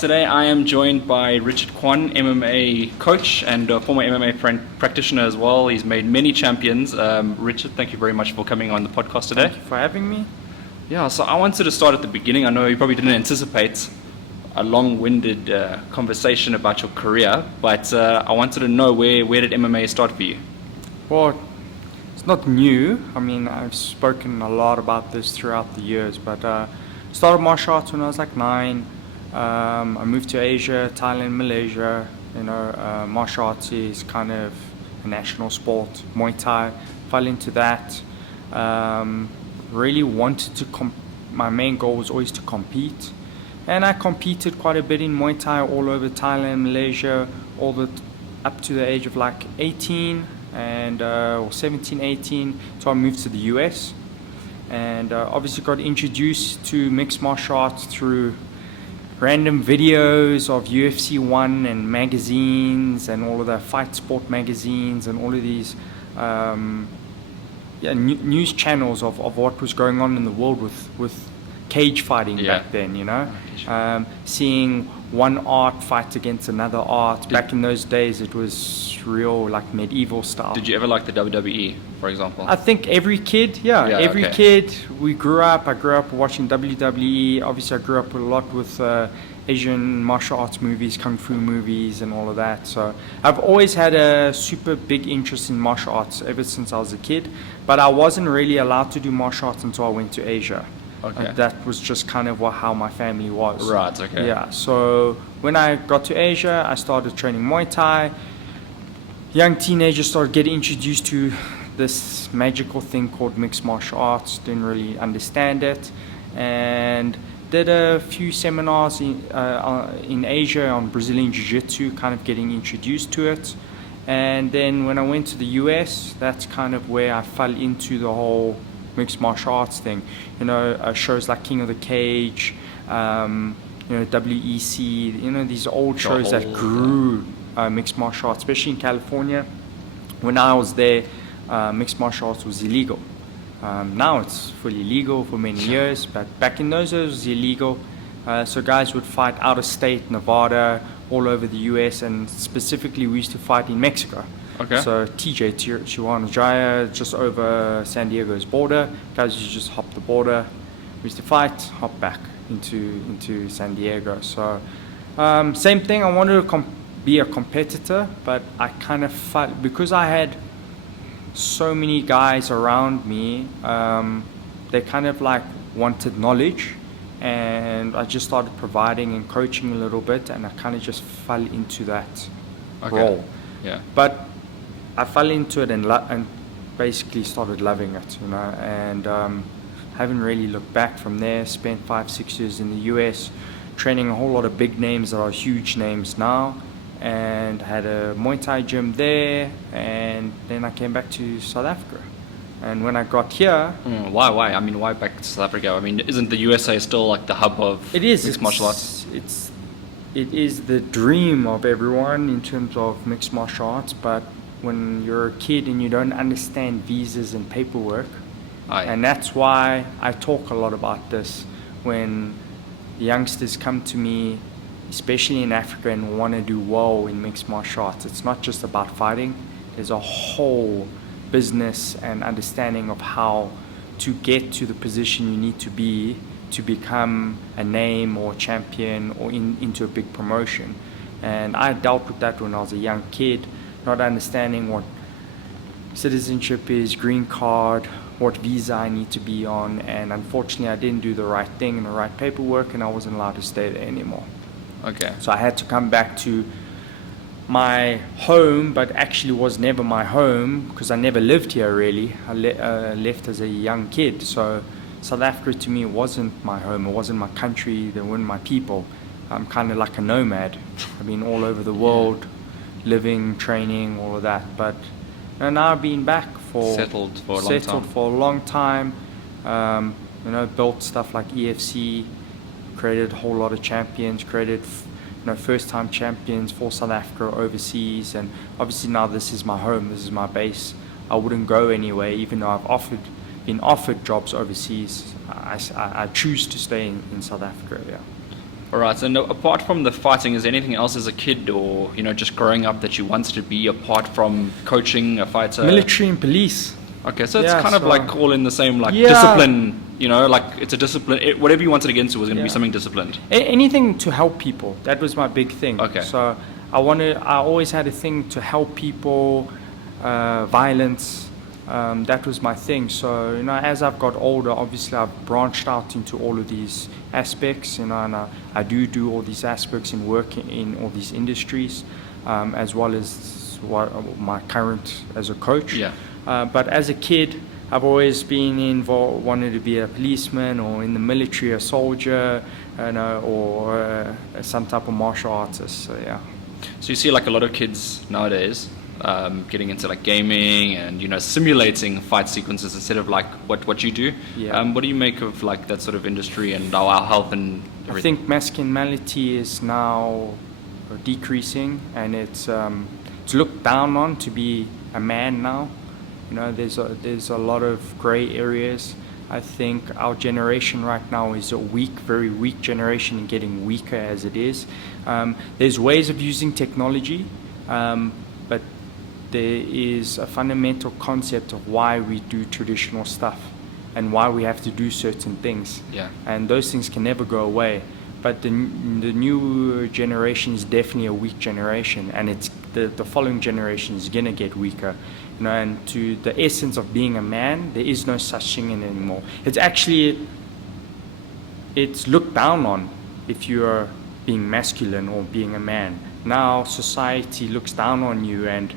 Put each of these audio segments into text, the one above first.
today I am joined by Richard Quan, MMA coach and a former MMA practitioner as well. He's made many champions. Richard, thank you very much for coming on the podcast today. Thank you for having me. Yeah, so I wanted to start at the beginning. I know you probably didn't anticipate a long-winded conversation about your career, but I wanted to know where did MMA start for you? Well, it's not new. I mean, I've spoken a lot about this throughout the years, but started martial arts when I was like 9. I moved to Asia, Thailand, Malaysia. Martial arts is kind of a national sport. Muay Thai, fell into that. Really wanted to my main goal was always to compete. And I competed quite a bit in Muay Thai all over Thailand, Malaysia, up to the age of like 18 or 17, 18. So I moved to the US. And obviously got introduced to mixed martial arts through random videos of UFC 1 and magazines and all of the fight sport magazines and all of these news channels of what was going on in the world with cage fighting back then, seeing one art fight against another art. Back in those days it was real like medieval style. Did you ever like the WWE, for example? I think every kid, kid, I grew up watching WWE. Obviously I grew up a lot with Asian martial arts movies, kung fu movies and all of that. So I've always had a super big interest in martial arts ever since I was a kid, but I wasn't really allowed to do martial arts until I went to Asia. Okay. That was just kind of how my family was. Right, okay. Yeah, so when I got to Asia, I started training Muay Thai. Young teenagers started getting introduced to this magical thing called mixed martial arts. Didn't really understand it, and did a few seminars in Asia on Brazilian Jiu-Jitsu, kind of getting introduced to it. And then when I went to the US, that's kind of where I fell into the whole mixed martial arts thing. Shows like King of the Cage, WEC, these old shows that grew mixed martial arts, especially in California. When I was there, mixed martial arts was illegal. Now it's fully legal for many years, but back in those days it was illegal. So guys would fight out of state, Nevada, all over the US, and specifically we used to fight in Mexico. Okay. So TJ, Tijuana Jaya, just over San Diego's border. Guys used to just hop the border. We used to fight, hop back into San Diego. So same thing, I wanted to be a competitor, but I kind of felt, because I had so many guys around me, they kind of like wanted knowledge, and I just started providing and coaching a little bit, and I kind of just fell into that role. Yeah. But I fell into it and basically started loving it, and haven't really looked back from there. Spent 5-6 years in the US training a whole lot of big names that are huge names now, and had a Muay Thai gym there, and then I came back to South Africa. And when I got here... Why? I mean, why back to South Africa? I mean, isn't the USA still like the hub of mixed martial arts? It is the dream of everyone in terms of mixed martial arts, but when you're a kid and you don't understand visas and paperwork, and that's why I talk a lot about this when the youngsters come to me, especially in Africa, and want to do well in mixed martial arts. It's not just about fighting. There's a whole business and understanding of how to get to the position you need to be to become a name or champion or into a big promotion. And I dealt with that when I was a young kid, not understanding what citizenship is, green card, what visa I need to be on, and unfortunately I didn't do the right thing and the right paperwork, and I wasn't allowed to stay there anymore. Okay. So I had to come back to my home, but actually was never my home because I never lived here really. I left as a young kid, so South Africa to me wasn't my home, it wasn't my country, they weren't my people. I'm kind of like a nomad. I've been all over the world, living, training, all of that, but now I've been back settled for a long time. Built stuff like EFC, created a whole lot of champions, created first-time champions for South Africa overseas, and obviously now this is my home, this is my base. I wouldn't go anywhere, even though I've been offered jobs overseas. I choose to stay in South Africa. Yeah. All right. And apart from the fighting, is there anything else as a kid, or just growing up, that you wanted to be apart from coaching, a fighter? Military and police. Okay, so it's Yeah, kind of so- like all in the same, like Yeah. discipline. Like it's a discipline. Whatever you wanted to get into was going to be Yeah. something disciplined. Anything to help people. That was my big thing. Okay. So I always had a thing to help people, violence. That was my thing. So, as I've got older, obviously I've branched out into all of these aspects, and I do all these aspects in working in all these industries, as well as my current as a coach. Yeah. But as a kid, I've always been involved, wanted to be a policeman or in the military, a soldier, or some type of martial artist. So yeah. So you see like a lot of kids nowadays getting into like gaming and simulating fight sequences instead of like what you do. Yeah. What do you make of like that sort of industry and our health and I everything? think masculinity is now decreasing, and it's looked down on to be a man now. There's a lot of gray areas. I think our generation right now is a very weak generation, and getting weaker as it is. There's ways of using technology, but there is a fundamental concept of why we do traditional stuff and why we have to do certain things. Yeah. And those things can never go away. But the new generation is definitely a weak generation, and it's the following generation is gonna get weaker. And to the essence of being a man, there is no such thing anymore. It's looked down on if you're being masculine or being a man. Now society looks down on you and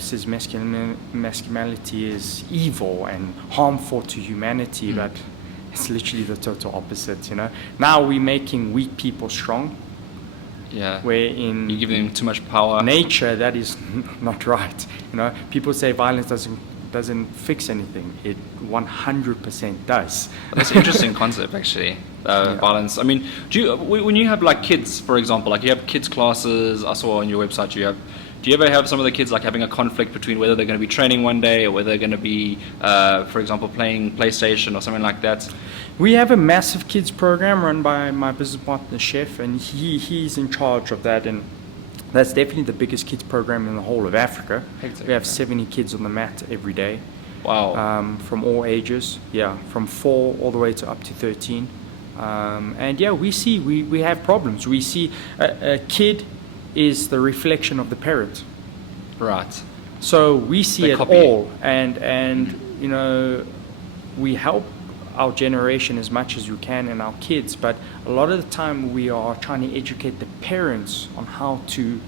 says masculinity is evil and harmful to humanity, but it's literally the total opposite. Now we're making weak people strong, Yeah. where in You give them too much power. nature that is not right. People say violence doesn't fix anything. It 100% does. That's an interesting concept, actually. Violence. I mean, when you have like kids, for example, like you have kids classes, I saw on your website do you ever have some of the kids like having a conflict between whether they're going to be training one day or whether they're going to be, for example, playing PlayStation or something like that? We have a massive kids program run by my business partner, Chef, and he's in charge of that. And that's definitely the biggest kids program in the whole of Africa. Hectic, We have okay. 70 kids on the mat every day. Wow. From all ages, from 4 all the way to up to 13. And we have problems. We see a kid is the reflection of the parent. Right. So we see They it copy it. all, and we help our generation as much as we can and our kids, but a lot of the time we are trying to educate the parents on how to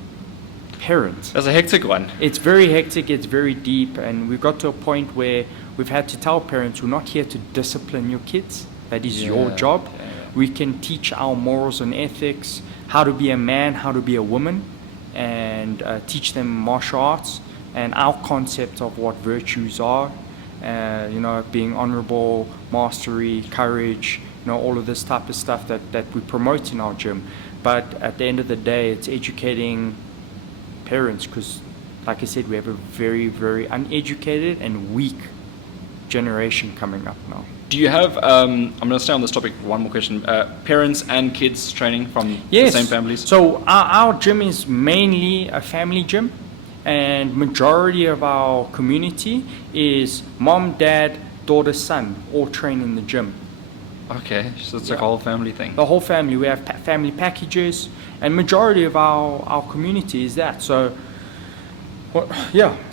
parent. That's a hectic one. It's very hectic, it's very deep, and we've got to a point where we've had to tell parents, we're not here to discipline your kids. That is your Yeah, job. yeah. We can teach our morals and ethics, how to be a man, how to be a woman, and teach them martial arts and our concept of what virtues are. Being honorable, mastery, courage, all of this type of stuff that we promote in our gym. But at the end of the day, it's educating parents, because like I said, we have a very, very uneducated and weak generation coming up now. Do you have, I'm going to stay on this topic for one more question, parents and kids training from Yes. the same families? So our gym is mainly a family gym, and majority of our community is mom, dad, daughter, son, all train in the gym. Okay, so it's like a Yeah. whole family thing. The whole family. We have family packages, and majority of our community is that. So,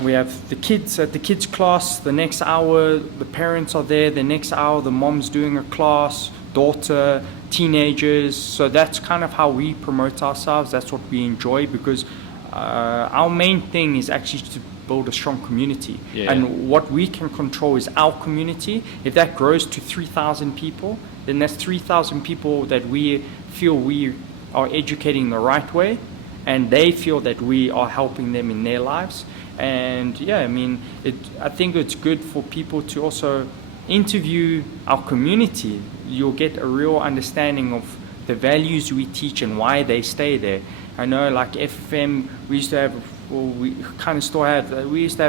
we have the kids at the kids class. The next hour, the parents are there. The next hour, the mom's doing a class, daughter, teenagers. So that's kind of how we promote ourselves. That's what we enjoy, because our main thing is actually to build a strong community. Yeah. And what we can control is our community. If that grows to 3,000 people, then that's 3,000 people that we feel we are educating the right way, and they feel that we are helping them in their lives. And I think it's good for people to also interview our community. You'll get a real understanding of the values we teach and why they stay there. I know, like FFM, we used to have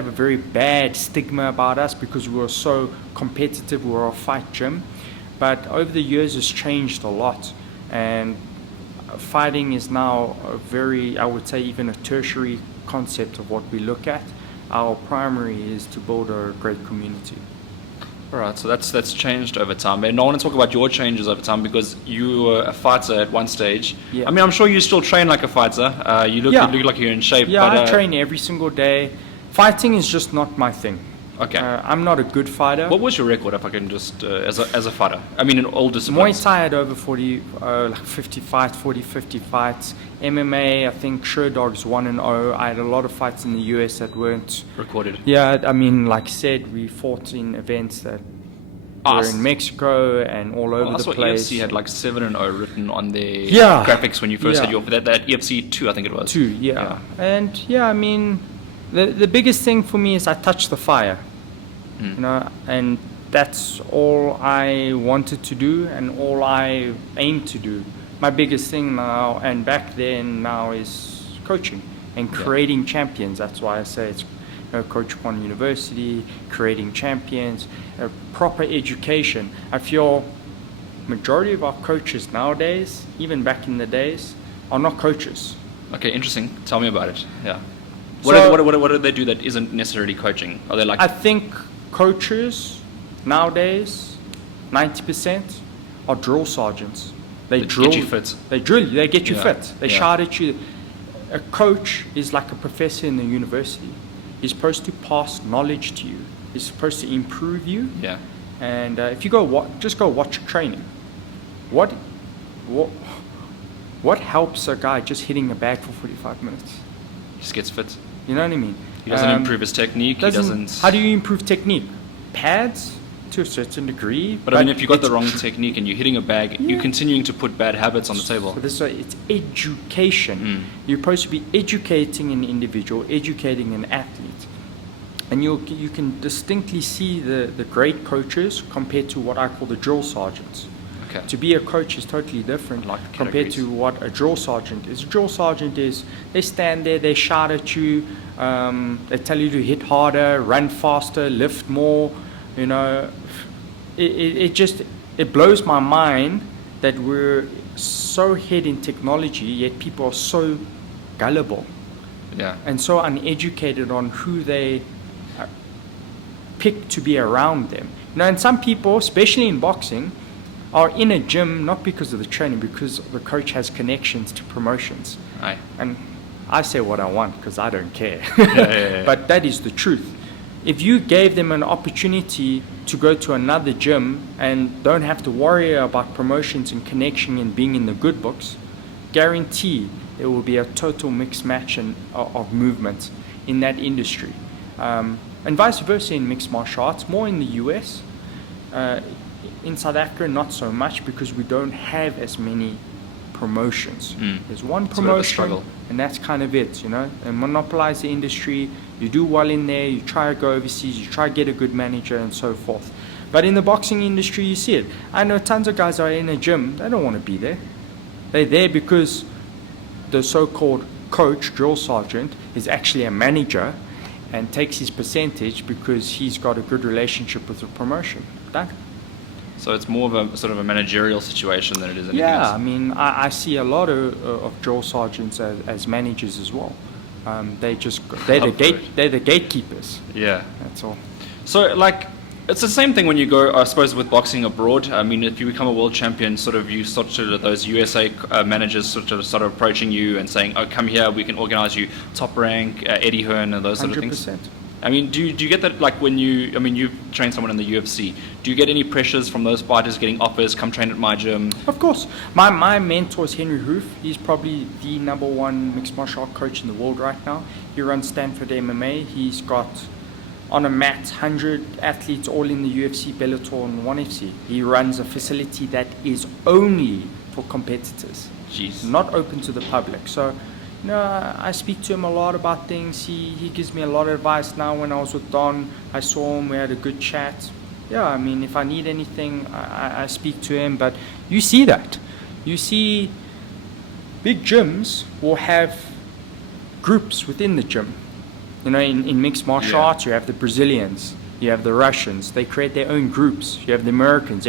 a very bad stigma about us because we were so competitive. We were a fight gym, but over the years it's changed a lot, and fighting is now a very, I would say, even a tertiary concept of what we look at. Our primary is to build a great community. All right, so that's changed over time. And I want to talk about your changes over time because you were a fighter at one stage. Yeah. I mean, I'm sure you still train like a fighter. You look like you're in shape. Yeah, but, I train every single day. Fighting is just not my thing. Okay. I'm not a good fighter. What was your record, if I can just, as a fighter? I mean, in all disciplines. Muay Thai had over 50 fights, 50 fights. MMA, I think Sherdog's 1-0. I had a lot of fights in the US that weren't Recorded. Yeah, I mean, like I said, we fought in events that were in Mexico and all over the place. EFC had like 7-0 written on their Yeah. graphics when you first had Yeah. that EFC 2, I think it was. 2, yeah. And I mean, the biggest thing for me is I touch the fire, you know, and that's all I wanted to do and all I aim to do. My biggest thing now and back then now is coaching and creating champions. That's why I say it's Coach Quan University, creating champions, proper education. I feel majority of our coaches nowadays, even back in the days, are not coaches. Okay, interesting. Tell me about it. Yeah. So- What do they do that isn't necessarily coaching? Are they like? I think coaches nowadays, 90% are drill sergeants. They drill get you fit. They drill you. They get you Yeah, fit. They yeah. shout at you. A coach is like a professor in the university. He's supposed to pass knowledge to you. He's supposed to improve you. Yeah. And if you just go watch training. What helps a guy just hitting a bag for 45 minutes? He just gets fit. You know what I mean? He doesn't improve his technique. He doesn't. How do you improve technique? Pads to a certain degree. But I mean, if you got the it's wrong technique and you're hitting a bag, you're continuing to put bad habits on the table. So this way, it's education. You're supposed to be educating an individual, educating an athlete. And you can distinctly see the great coaches compared to what I call the drill sergeants. Okay. To be a coach is totally different Like the compared categories. to what a drill sergeant is. A drill sergeant is, they stand there, they shout at you, they tell you to hit harder, run faster, lift more. You know, it blows my mind that we're so ahead in technology, yet people are so gullible Yeah. and so uneducated on who they pick to be around them. You know, and some people, especially in boxing, are in a gym not because of the training, because the coach has connections to promotions. Aye. And I say what I want because I don't care. Yeah. But that is the truth. If you gave them an opportunity to go to another gym and don't have to worry about promotions and connection and being in the good books, guarantee there will be a total mixed match of movement in that industry. And vice versa in mixed martial arts, more in the US. In South Africa, not so much because we don't have as many promotions. There's one It's a bit of a promotion, struggle. and that's kind of it, you know. And monopolize the industry. You do well in there. You try to go overseas. You try to get a good manager and so forth. But in the boxing industry, you see it. I know tons of guys are in a gym. They don't want to be there. They're there because the so-called coach, drill sergeant, is actually a manager and takes his percentage because he's got a good relationship with the promotion. Done. So it's more of a sort of a managerial situation than it is anything Yeah, I else. mean, I see a lot of drill sergeants as managers as well. They're the gatekeepers. Yeah. That's all. So like, it's the same thing when you go, I suppose, with boxing abroad. I mean, if you become a world champion, sort of you start to those USA managers sort of approaching you and saying, "Oh, come here, we can organize you top rank, Eddie Hearn, and those sort of things." 100%. I mean, do you get that, like, when you've trained someone in the UFC, do you get any pressures from those fighters getting offers, come train at my gym? Of course. My mentor is Henry Hoof. He's probably the #1 mixed martial art coach in the world right now. He runs Stanford MMA. He's got, on a mat, 100 athletes all in the UFC, Bellator, and ONE FC. He runs a facility that is only for competitors, Jeez. not open to the public. So, you know, I speak to him a lot about things. He gives me a lot of advice now. When I was with Don, I saw him, we had a good chat. Yeah, I mean, if I need anything, I speak to him. But you see that. You see big gyms will have groups within the gym. You know, in mixed martial Yeah. arts, you have the Brazilians, you have the Russians. They create their own groups. You have the Americans.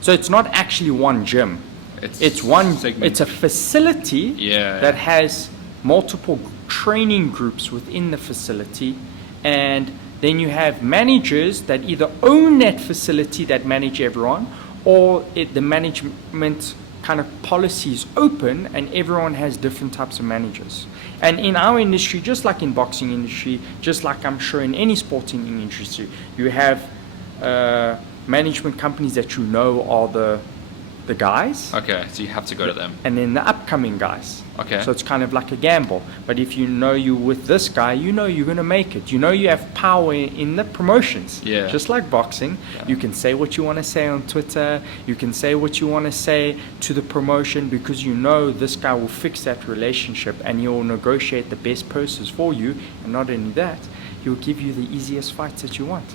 So it's not actually one gym. It's one. segment. It's a facility Yeah. that has multiple training groups within the facility, and then you have managers that either own that facility that manage everyone, or the management kind of policy is open and everyone has different types of managers. And in our industry, just like in boxing industry, just like I'm sure in any sporting industry, you have management companies that you know are the guys, Okay, so you have to go to them. and then the upcoming guys. Okay. So it's kind of like a gamble. But if you know you're with this guy, you know you're going to make it. You know you have power in the promotions. Yeah. Just like boxing, you can say what you want to say on Twitter. You can say what you want to say to the promotion because you know this guy will fix that relationship and he'll negotiate the best purses for you. And not only that, he'll give you the easiest fights that you want.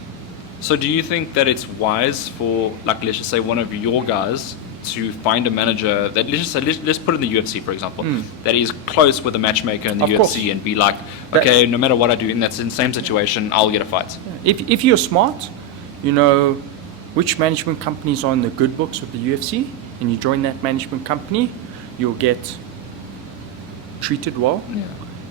So do you think that it's wise for, like, let's just say one of your guys to find a manager that, let's put in the UFC, for example, that is close with a matchmaker in the Of UFC course. and be like, okay, no matter what I do in that same situation, I'll get a fight. If you're smart, you know which management companies are in the good books with the UFC, and you join that management company, you'll get treated well,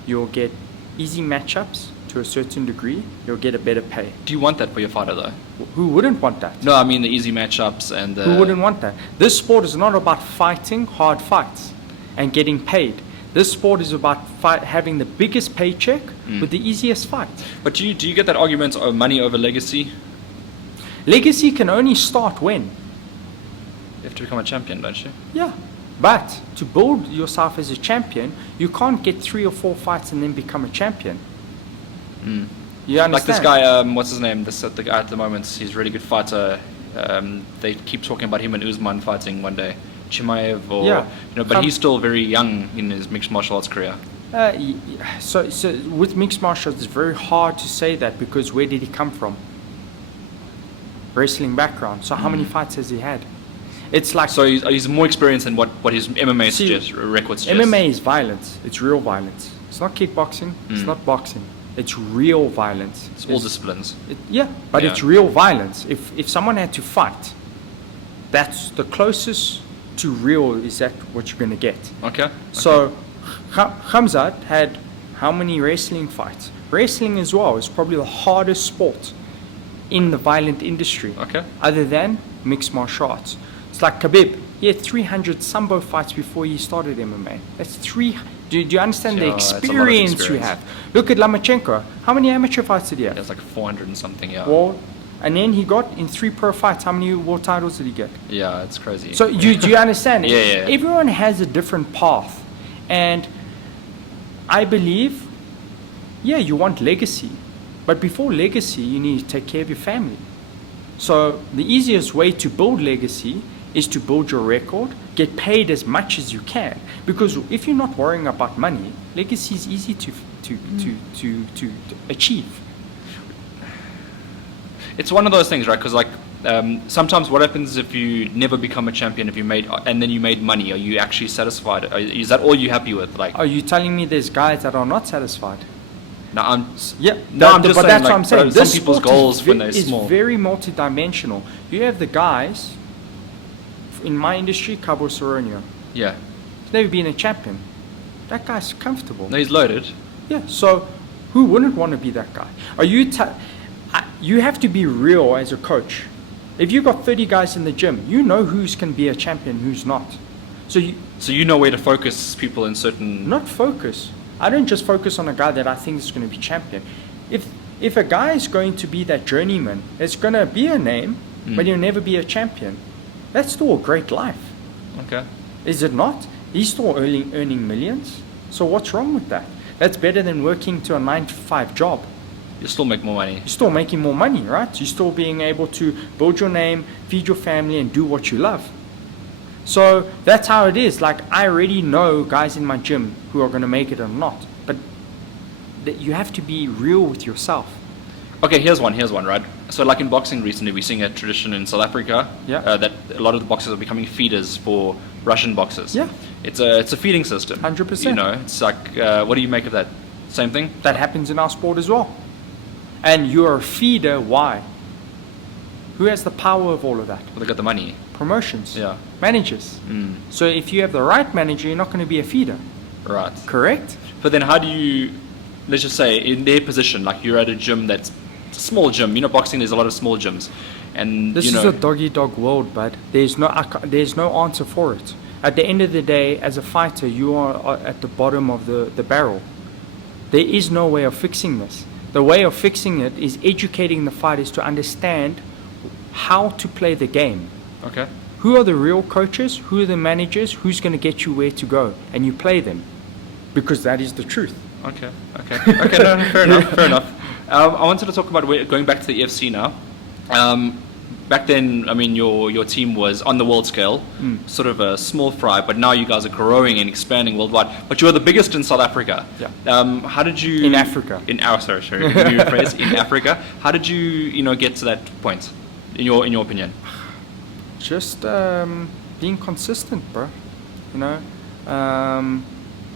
you'll get easy matchups to a certain degree, you'll get a better pay. Do you want that for your fighter, though? Who wouldn't want that? No, I mean the easy matchups and the... Who wouldn't want that? This sport is not about fighting hard fights and getting paid. This sport is about having the biggest paycheck with the easiest fight. But do you get that argument of money over legacy? Legacy can only start when? You have to become a champion, don't you? Yeah. But to build yourself as a champion, you can't get 3 or 4 fights and then become a champion. You understand? Like this guy, what's his name? The guy at the moment, he's a really good fighter. They keep talking about him and Usman fighting one day. Chimaev, or Yeah. but he's still very young in his mixed martial arts career. So with mixed martial arts, it's very hard to say that because where did he come from? Wrestling background. So how many fights has he had? It's like So he's more experienced than what his MMA See, record suggests. MMA is violence. It's real violence. It's not kickboxing. It's not boxing. It's real violence. It's all disciplines. But Yeah. it's real violence. If someone had to fight, that's the closest to real is that what you're going to get. Okay. So Khamzat had how many wrestling fights? Wrestling as well is probably the hardest sport in the violent industry. Okay. Other than mixed martial arts. It's like Khabib. He had 300 sambo fights before he started MMA. That's Do you understand the Yeah, it's a lot of experience you experience. have? Look at Lomachenko. How many amateur fights did he have? It's like 400 and something. Yeah. Well, and then he got in 3 pro fights. How many world titles did he get? Yeah, it's crazy. So do you understand? Yeah. Everyone has a different path. And I believe, you want legacy. But before legacy, you need to take care of your family. So the easiest way to build legacy is to build your record, get paid as much as you can. Because if you're not worrying about money, legacy is easy to achieve. It's one of those things, right? Because sometimes what happens if you never become a champion, and then you made money? Are you actually satisfied? Is that all you're happy with? Like, Are you telling me there's guys that are not satisfied? no, I'm But just that's saying, what I'm saying. Some This people's sport goals when they're is small. very multidimensional. You have the guys in my industry, Cabo Soronio. Yeah. He's never been a champion. That guy's comfortable. No, he's loaded. Yeah. So who wouldn't want to be that guy? You have to be real as a coach. If you've got 30 guys in the gym, you know who's can be a champion, who's not. So you know where to focus people in certain. not focus. I don't just focus on a guy that I think is going to be champion. If a guy is going to be that journeyman, it's going to be a name, but he'll never be a champion. That's still a great life, Okay. is it not? He's still earning millions. So what's wrong with that? That's better than working to a 9-to-5 job. You still make more money. You're still making more money, right? You're still being able to build your name, feed your family, and do what you love. So that's how it is. Like, I already know guys in my gym who are going to make it or not. But you have to be real with yourself. Okay, here's one, right? So like in boxing recently, we're seeing a tradition in South Africa that a lot of the boxers are becoming feeders for Russian boxers. Yeah. It's a feeding system. 100%. You know, it's like, what do you make of that? Same thing? That happens in our sport as well. And you're a feeder, why? Who has the power of all of that? Well, they got the money. Promotions. Yeah. Managers. Mm. So if you have the right manager, you're not going to be a feeder. Right. Correct? But then how do you, let's just say, in their position, like you're at a gym that's a small gym. You know, boxing, there's a lot of small gyms. And, This you know, is a dog-eat-dog world, but there's no answer for it. At the end of the day, as a fighter, you are at the bottom of the barrel. There is no way of fixing this. The way of fixing it is educating the fighters to understand how to play the game. okay. Who are the real coaches? Who are the managers? Who's going to get you where to go? And you play them. Because that is the truth. Okay. No, fair enough. I wanted to talk about going back to the EFC now. Back then, I mean, your team was on the world scale, sort of a small fry, but now you guys are growing and expanding worldwide. But you are the biggest in South Africa. Yeah. How did you... In Africa. Sorry. New phrase, in Africa. How did you, get to that point, in your opinion? Just being consistent, bro.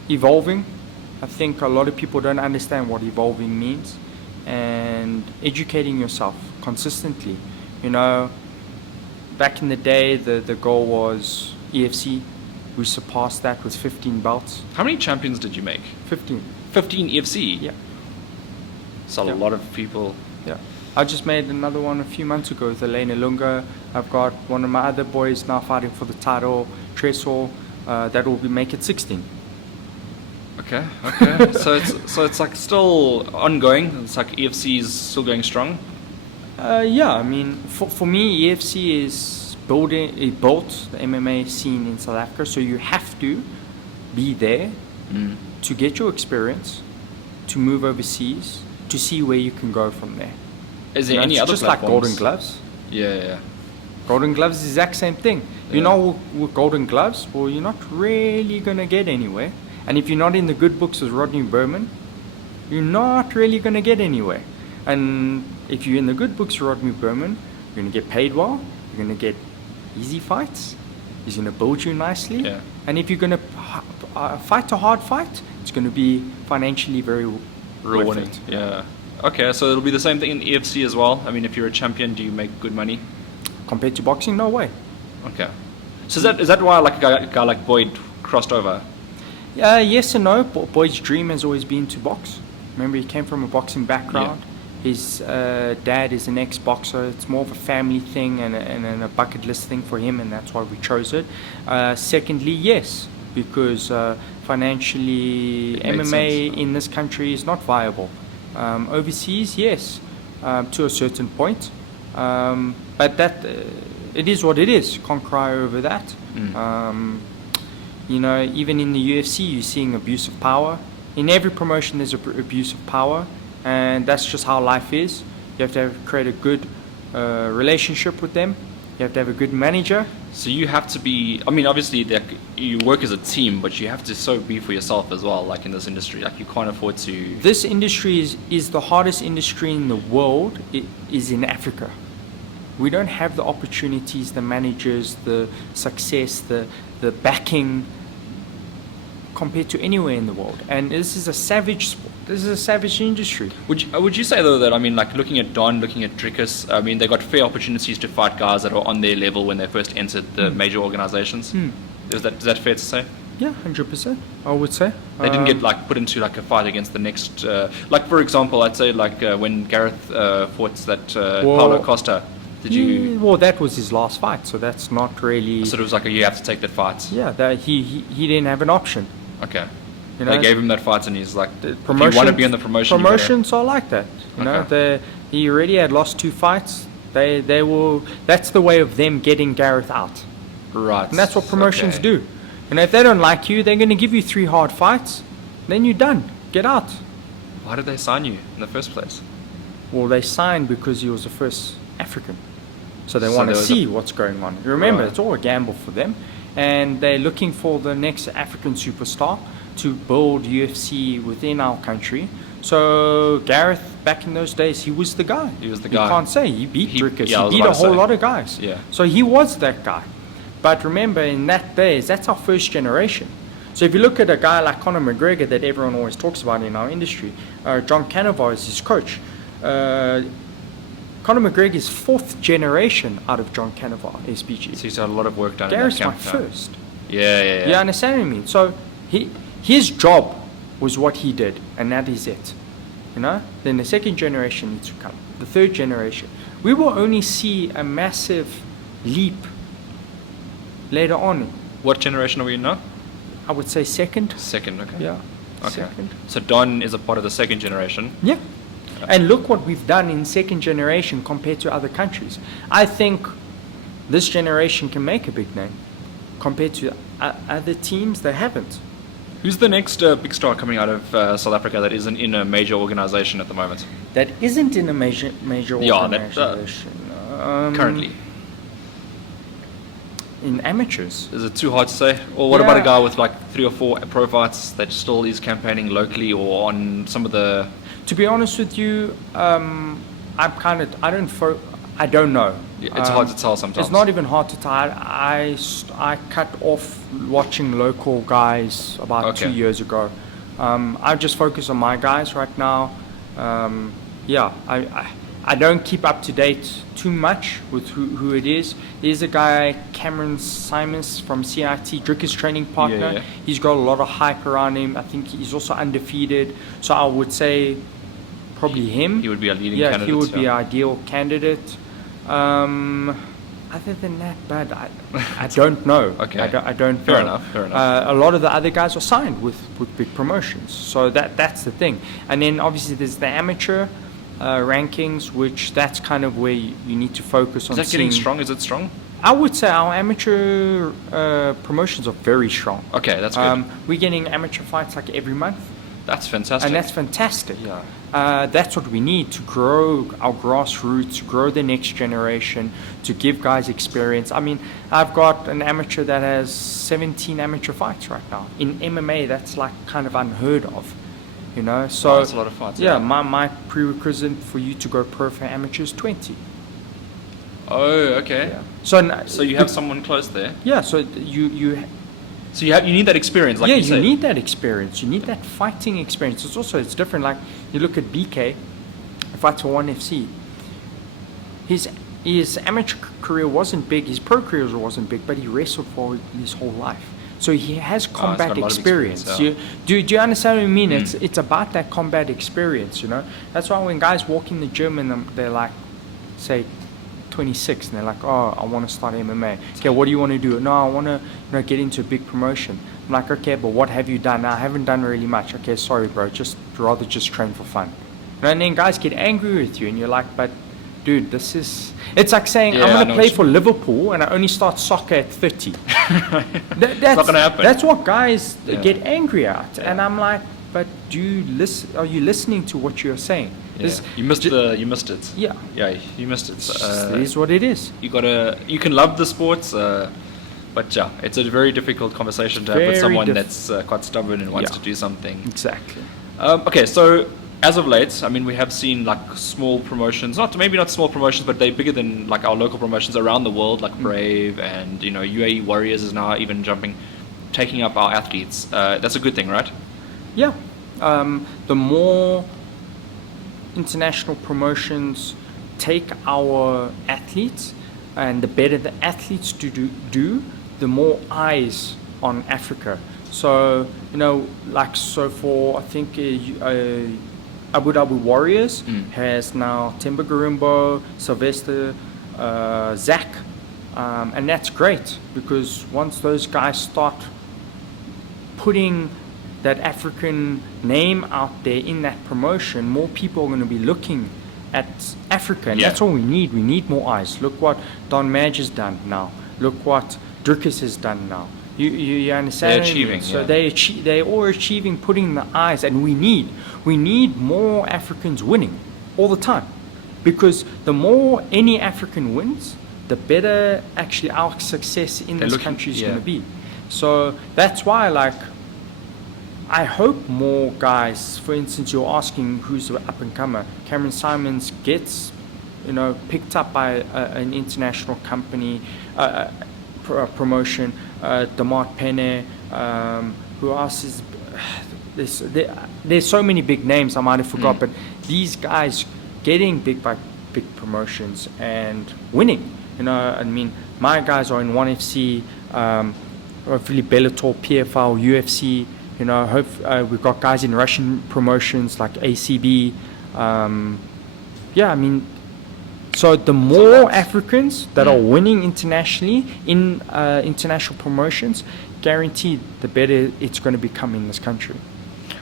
Evolving. I think a lot of people don't understand what evolving means, and educating yourself consistently. Back in the day, the goal was EFC. We surpassed that with 15 belts. How many champions did you make? 15. 15 EFC? Yeah. So a lot of people. Yeah. I just made another one a few months ago with Elena Lunga. I've got one of my other boys now fighting for the title, Tresor. That will make it 16. Okay. so it's like still ongoing. It's like EFC is still going strong. Yeah, I mean, for me, EFC is built the MMA scene in South Africa, so you have to be there to get your experience, to move overseas, to see where you can go from there. Is there any other just platforms? Like Golden Gloves. Yeah. Golden Gloves is the exact same thing. Yeah. With Golden Gloves, well, you're not really going to get anywhere. And if you're not in the good books with Rodney Berman, you're not really going to get anywhere. And if you're in the good books with Rodney Berman, you're going to get paid well, you're going to get easy fights, he's going to build you nicely. Yeah. And if you're going to fight a hard fight, it's going to be financially very Rewarding. worth it. Yeah. Okay, so it'll be the same thing in EFC as well. I mean, if you're a champion, do you make good money? Compared to boxing, no way. Okay. So is that why like a guy like Boyd crossed over? Yes and no. Boyd's dream has always been to box. Remember, he came from a boxing background. Yeah. His dad is an ex-boxer. It's more of a family thing and a bucket list thing for him, and that's why we chose it. Secondly, yes, because financially It made MMA sense. in this country is not viable. Overseas, yes, to a certain point. But that it is what it is. Can't cry over that. Even in the UFC, you're seeing abuse of power. In every promotion, there's abuse of power, and that's just how life is. You have to create a good relationship with them. You have to have a good manager. So you have to be. I mean, obviously, you work as a team, but you have to be for yourself as well. Like in this industry, like you can't afford to. This industry is the hardest industry in the world. It is in Africa. We don't have the opportunities, the managers, the success, the backing compared to anywhere in the world. And this is a savage sport. This is a savage industry. Would you say though that, I mean, like looking at Don, looking at Drickus, I mean, they got fair opportunities to fight guys that are on their level when they first entered the major organizations? Is that fair to say? Yeah, 100%. I would say They didn't get like put into like a fight against the next, like for example, I'd say like when Gareth fought that Paulo Costa. Did you? Well, that was his last fight, so that's not really. So it was like you have to take that fight. Yeah, that he didn't have an option. Okay. You know, They gave him that fight, and he's like, if you promotion- want to be in the promotion, you better- Promotions are like that. He already had lost 2 fights. They will. That's the way of them getting Gareth out, Right. and that's what promotions Okay. do. And if they don't like you, they're going to give you 3 hard fights. Then you're done. Get out. Why did they sign you in the first place? Well, they signed because he was the first African. So they So want to there was see what's going on. Remember, Right. it's all a gamble for them. And they're looking for the next African superstar to build UFC within our country. So Gareth, back in those days, he was the guy. He was the You guy. can't say. He beat Drickus. yeah, I was He beat about a to whole say. lot of guys. Yeah. So he was that guy. But remember, in that days, that's our first generation. So if you look at a guy like Conor McGregor that everyone always talks about in our industry, John Canavar is his coach. Conor McGregor is 4th generation out of John Canavar, SPG. So he's had a lot of work done Gareth's in my that camp. first. Yeah. You understand what I mean? So his job was what he did, and that is it. You know? Then the 2nd generation needs to come. The 3rd generation. We will only see a massive leap later on. What generation are we in now? I would say 2nd. 2nd, okay. Yeah. Okay. 2nd. So Don is a part of the 2nd generation. Yeah. And look what we've done in 2nd generation compared to other countries. I think this generation can make a big name compared to other teams. They haven't. Who's the next big star coming out of South Africa that isn't in a major organization at the moment? That isn't in a major Yeah, that, organization. Currently. In amateurs. Is it too hard to say? Or what about a Yeah. guy with like 3 or 4 pro fights that still is campaigning locally or on some of the... To be honest with you, I don't know. It's hard to tell sometimes. It's not even hard to tell. I cut off watching local guys about 2 years ago. I just focus on my guys right now. I don't keep up to date too much with who it is. There's a guy, Cameron Simons from CIT, Dricker's training partner. Yeah. He's got a lot of hype around him. I think he's also undefeated. So I would say probably him. He would be a leading candidate. Yeah, he would be an ideal candidate. Other than that, but I don't know. Okay. I don't know. Fair enough. A lot of the other guys are signed with big promotions. So that's the thing. And then obviously there's the amateur rankings, which that's kind of where you need to focus on. Is that getting strong? Is it strong? I would say our amateur promotions are very strong. Okay, that's good. We're getting amateur fights like every month. That's fantastic. And that's fantastic. Yeah. That's what we need to grow our grassroots, to grow the next generation, to give guys experience. I mean, I've got an amateur that has 17 amateur fights right now. In MMA, that's like kind of unheard of, you know. So that's a lot of fights. Yeah, my prerequisite for you to go pro for amateur is 20. Oh, okay. Yeah. So you have someone close there. Yeah. So you So you need that experience, like yeah, you said. you need that experience. You need that fighting experience. It's different. Like you look at BK, fights for 1FC. His amateur career wasn't big. His pro career wasn't big, but he wrestled for his whole life. So he has combat got a lot of experience. experience, Do you understand what I mean? It's about that combat experience. You know. That's why when guys walk in the gym and they're like, say, 26, and they're like, oh, I want to start MMA. Okay, what do you want to do? No, I want to get into a big promotion. I'm like, okay, but what have you done? I haven't done really much. Okay, sorry, bro. Rather just train for fun. And then guys get angry with you, and you're like, but dude, it's like saying, I'm going to play for Liverpool, and I only start soccer at 30. It's not going to happen. That's what guys get angry at. Yeah. And I'm like, but are you listening to what you're saying? Yeah. You missed it. Yeah. Yeah, you missed it. It is what it is. You can love the sports, but yeah, it's a very difficult conversation to have with someone that's quite stubborn and wants to do something. Exactly. Okay, so as of late, I mean, we have seen like small promotions, maybe not small promotions, but they're bigger than like our local promotions around the world, like Brave and UAE Warriors is now even taking up our athletes. That's a good thing, right? Yeah. The more international promotions take our athletes, and the better the athletes do, the more eyes on Africa. So for I think Abu Dhabi Warriors has now Timber Garimbo, Sylvester, Zach, and that's great because once those guys start putting that African name out there in that promotion, more people are going to be looking at Africa, and that's all we need. We need more eyes. Look what Don Madge has done now. Look what Drickus has done now. You understand? They're achieving. So they're all achieving, putting the eyes, and we need more Africans winning all the time, because the more any African wins, the better actually our success in this country is going to be. So that's why, I hope more guys, for instance, you're asking who's the up-and-comer. Cameron Simons gets, picked up by an international company, promotion. Damart Penne, who else is... There's so many big names I might have forgot, but these guys getting big by big promotions and winning. You know, I mean, my guys are in 1FC, hopefully Bellator, PFL, UFC. You know, we've got guys in Russian promotions like ACB. Yeah, I mean, so the more Africans that are winning internationally in international promotions, guaranteed the better it's going to become in this country.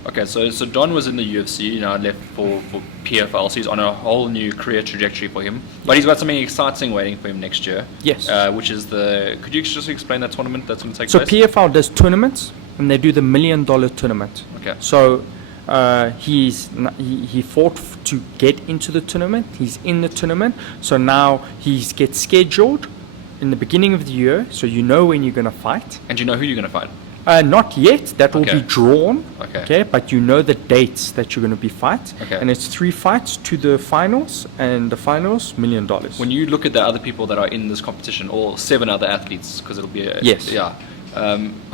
Okay, so Don was in the UFC, now left for PFL, so he's on a whole new career trajectory for him. But he's got something exciting waiting for him next year. Yes. Which is could you just explain that tournament that's going to take so place? So PFL does tournaments, and they do the $1 million tournament. Okay. So he fought to get into the tournament. He's in the tournament. So now he gets scheduled in the beginning of the year, so you know when you're going to fight. And you know who you're going to fight? Not yet. That will be drawn. Okay. But you know the dates that you're going to be fight. Okay. And it's 3 fights to the finals, and the finals, $1 million. When you look at the other people that are in this competition, all 7 other athletes, because it'll be yes. Yeah.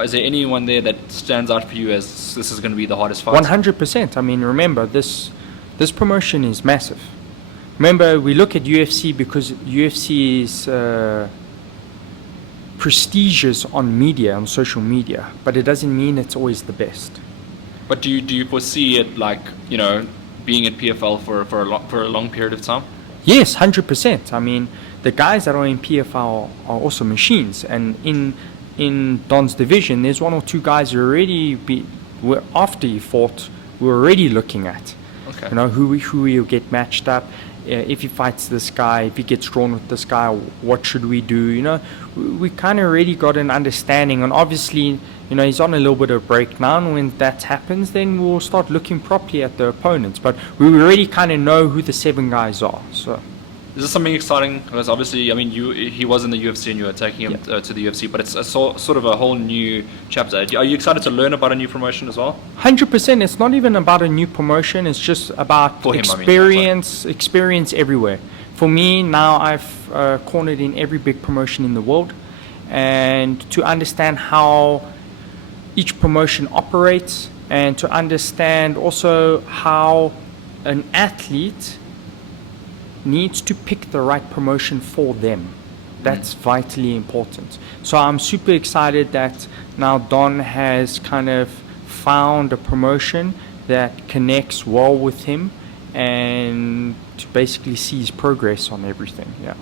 Is there anyone there that stands out for you as this is going to be the hardest fight? 100%. I mean, remember, this promotion is massive. Remember, we look at UFC because UFC is prestigious on media, on social media, but it doesn't mean it's always the best. But do you foresee it like, you know, being at PFL for a long period of time? Yes, 100%. I mean, the guys that are in PFL are also machines, and in Don's division, there's 1 or 2 guys who after he fought, we're already looking at. Okay. You know, who will get matched up. If he fights this guy, if he gets drawn with this guy, what should we do? You know, we kind of already got an understanding, and obviously, you know, he's on a little bit of break now, and when that happens, then we'll start looking properly at the opponents. But we already kind of know who the 7 guys are. So. Is this something exciting? Because obviously, I mean, he was in the UFC and you were taking him to the UFC, but it's sort of a whole new chapter. Are you excited to learn about a new promotion as well? 100%. It's not even about a new promotion. It's just about experience everywhere. For me, now I've cornered in every big promotion in the world, and to understand how each promotion operates, and to understand also how an athlete needs to pick the right promotion for them. That's vitally important. So I'm super excited that now Don has kind of found a promotion that connects well with him, and to basically see his progress on everything. Yeah.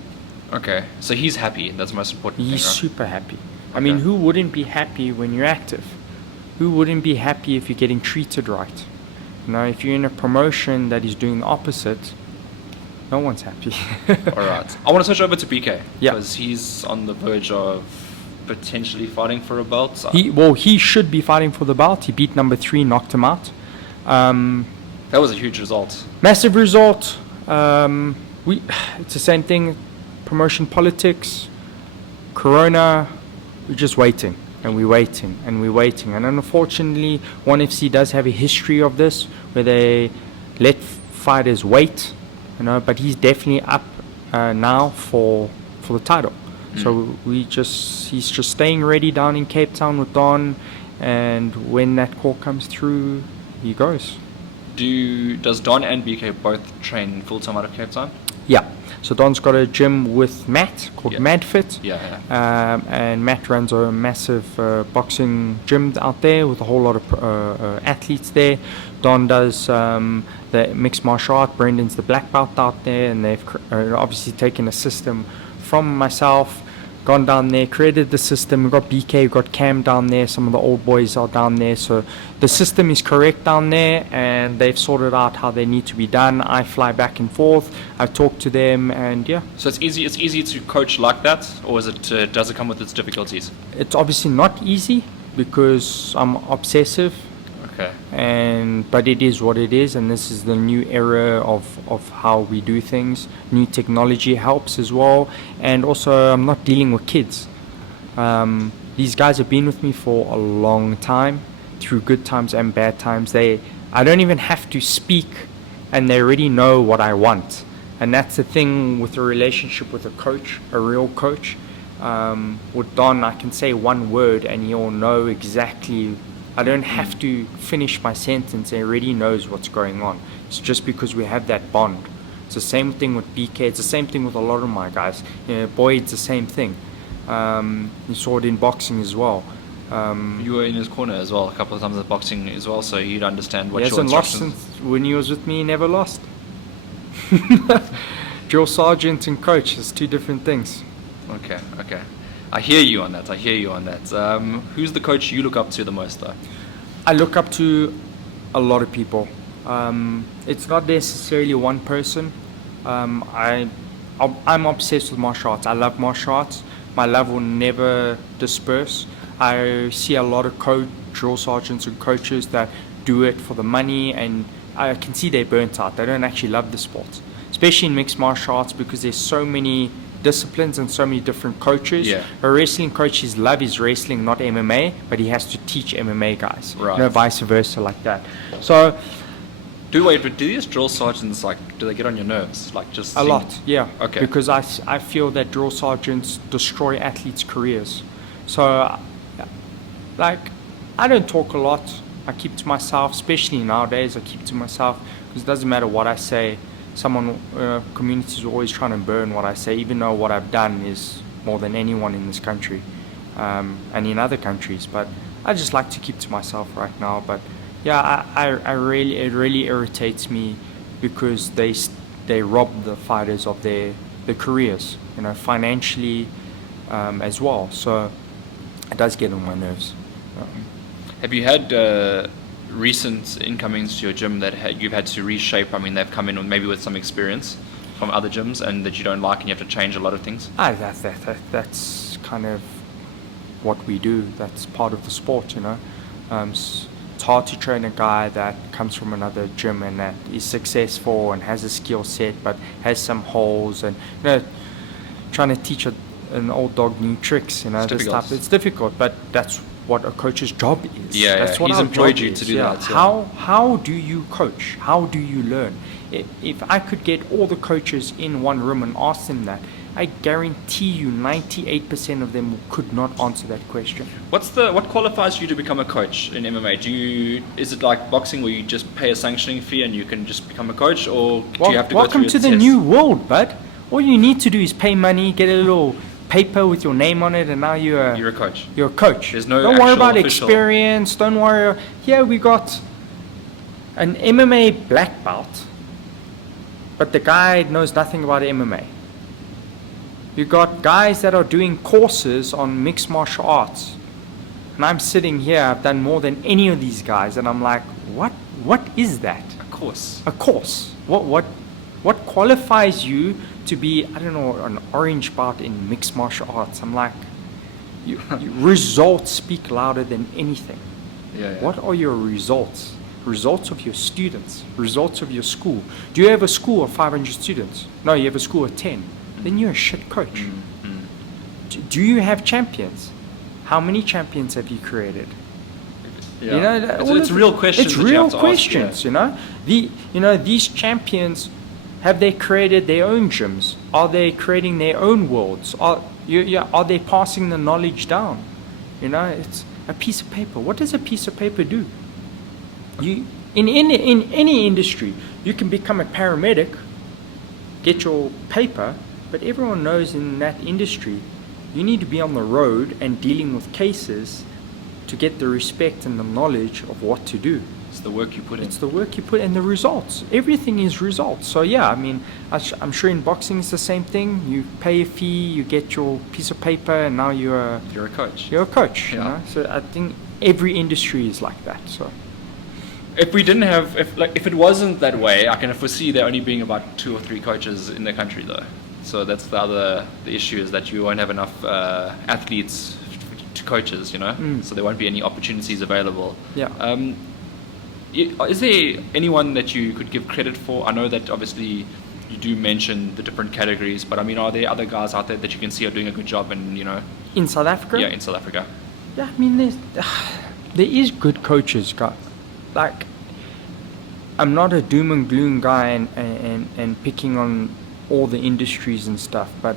Okay, so he's happy. That's the most important He's thing, right? super happy. I mean, who wouldn't be happy when you're active? Who wouldn't be happy if you're getting treated right? You know, if you're in a promotion that is doing the opposite, no one's happy. All right. I want to switch over to BK. Yeah. Because he's on the verge of potentially fighting for a belt. So He should be fighting for the belt. He beat number 3, knocked him out. that was a huge result. Massive result. It's the same thing. Promotion politics, Corona. We're just waiting, and we're waiting, and we're waiting. And unfortunately, 1FC does have a history of this, where they let fighters wait. You know, but he's definitely up now for the title. So he's just staying ready down in Cape Town with Don, and when that call comes through, he goes. Does Don and BK both train full time out of Cape Town? Yeah. So Don's got a gym with Matt called MadFit. Yeah. And Matt runs a massive boxing gym out there with a whole lot of athletes there. Don does the mixed martial art. Brendan's the black belt out there, and they've obviously taken a system from myself, gone down there, created the system. We've got BK, we've got Cam down there, some of the old boys are down there. So the system is correct down there, and they've sorted out how they need to be done. I fly back and forth, I talk to them, and yeah. So it's easy to coach like that, or does it come with its difficulties? It's obviously not easy because I'm obsessive. Okay. But it is what it is, and this is the new era of how we do things. New technology helps as well, and also I'm not dealing with kids. These guys have been with me for a long time, through good times and bad times. I don't even have to speak, and they already know what I want. And that's the thing with a relationship with a coach, a real coach. With Don, I can say one word and he'll know exactly. I don't have to finish my sentence. He already knows what's going on. It's just because we have that bond. It's the same thing with BK. It's the same thing with a lot of my guys. Boyd's the same thing. You saw it in boxing as well. You were in his corner as well a couple of times at boxing as well, so you'd understand what He your hasn't lost instructions. since when he was with me. He never lost. Drill sergeant and coach is two different things. Okay. I hear you on that. Who's the coach you look up to the most, though? I look up to a lot of people. It's not necessarily one person. I'm obsessed with martial arts. I love martial arts. My love will never disperse. I see a lot of drill sergeants and coaches that do it for the money, and I can see they're burnt out. They don't actually love the sport, especially in mixed martial arts, because there's so many disciplines and so many different coaches. Yeah. A wrestling coach, his love is wrestling, not MMA, but he has to teach MMA guys. Right. Vice versa, like that. So But do these drill sergeants, do they get on your nerves? Just a lot, yeah. Okay. Because I feel that drill sergeants destroy athletes' careers. So, I don't talk a lot. I keep to myself, especially nowadays. I keep to myself because it doesn't matter what I say. Communities are always trying to burn what I say, even though what I've done is more than anyone in this country and in other countries. But I just like to keep to myself right now. But yeah, it really irritates me because they rob the fighters of their careers, financially as well. So it does get on my nerves. Have you had recent incomings to your gym that you've had to reshape? I mean, they've come in maybe with some experience from other gyms and that you don't like and you have to change a lot of things? That's kind of what we do. That's part of the sport, It's hard to train a guy that comes from another gym and that is successful and has a skill set but has some holes, and trying to teach an old dog new tricks, it's difficult, but that's what a coach's job is. That's what he's our employed job you is. to do that. Yeah. How do you coach? How do you learn? If I could get all the coaches in one room and ask them that, I guarantee you 98% of them could not answer that question. What qualifies you to become a coach in MMA? Is it like boxing where you just pay a sanctioning fee and you can just become a coach, or do you have to go welcome through to a the test? new world, bud. All you need to do is pay money, get a little paper with your name on it, and now you're a coach. You're a coach. There's no Don't worry actual about official- experience. Don't worry. Here we got an MMA black belt, but the guy knows nothing about MMA. You got guys that are doing courses on mixed martial arts, and I'm sitting here. I've done more than any of these guys, and I'm like, what? What is that? A course. A course. What qualifies you to be, I don't know, an orange belt in mixed martial arts? I'm like, results speak louder than anything. Yeah. What are your results? Results of your students, results of your school. Do you have a school of 500 students? No, you have a school of 10. Then you're a shit coach. Do you have champions? How many champions have you created? Yeah. It's real questions. It's that you real have to questions, ask, These champions, have they created their own gyms? Are they creating their own worlds? Are they passing the knowledge down? It's a piece of paper. What does a piece of paper do? In any industry, you can become a paramedic, get your paper, but everyone knows in that industry, you need to be on the road and dealing with cases to get the respect and the knowledge of what to do. It's the work you put in. It's the work you put in, the results. Everything is results. So yeah, I mean, I'm sure in boxing it's the same thing. You pay a fee, you get your piece of paper, and now you're a coach. You're a coach. Yeah. So I think every industry is like that. So if we didn't have, if it wasn't that way, I can foresee there only being about 2 or 3 coaches in the country, though. So that's the issue, is that you won't have enough athletes to coaches, So there won't be any opportunities available. Yeah. Is there anyone that you could give credit for? I know that obviously you do mention the different categories, but I mean, are there other guys out there that you can see are doing a good job and, in South Africa? Yeah, in South Africa. Yeah, I mean, there is good coaches. Like, I'm not a doom and gloom guy and picking on all the industries and stuff, but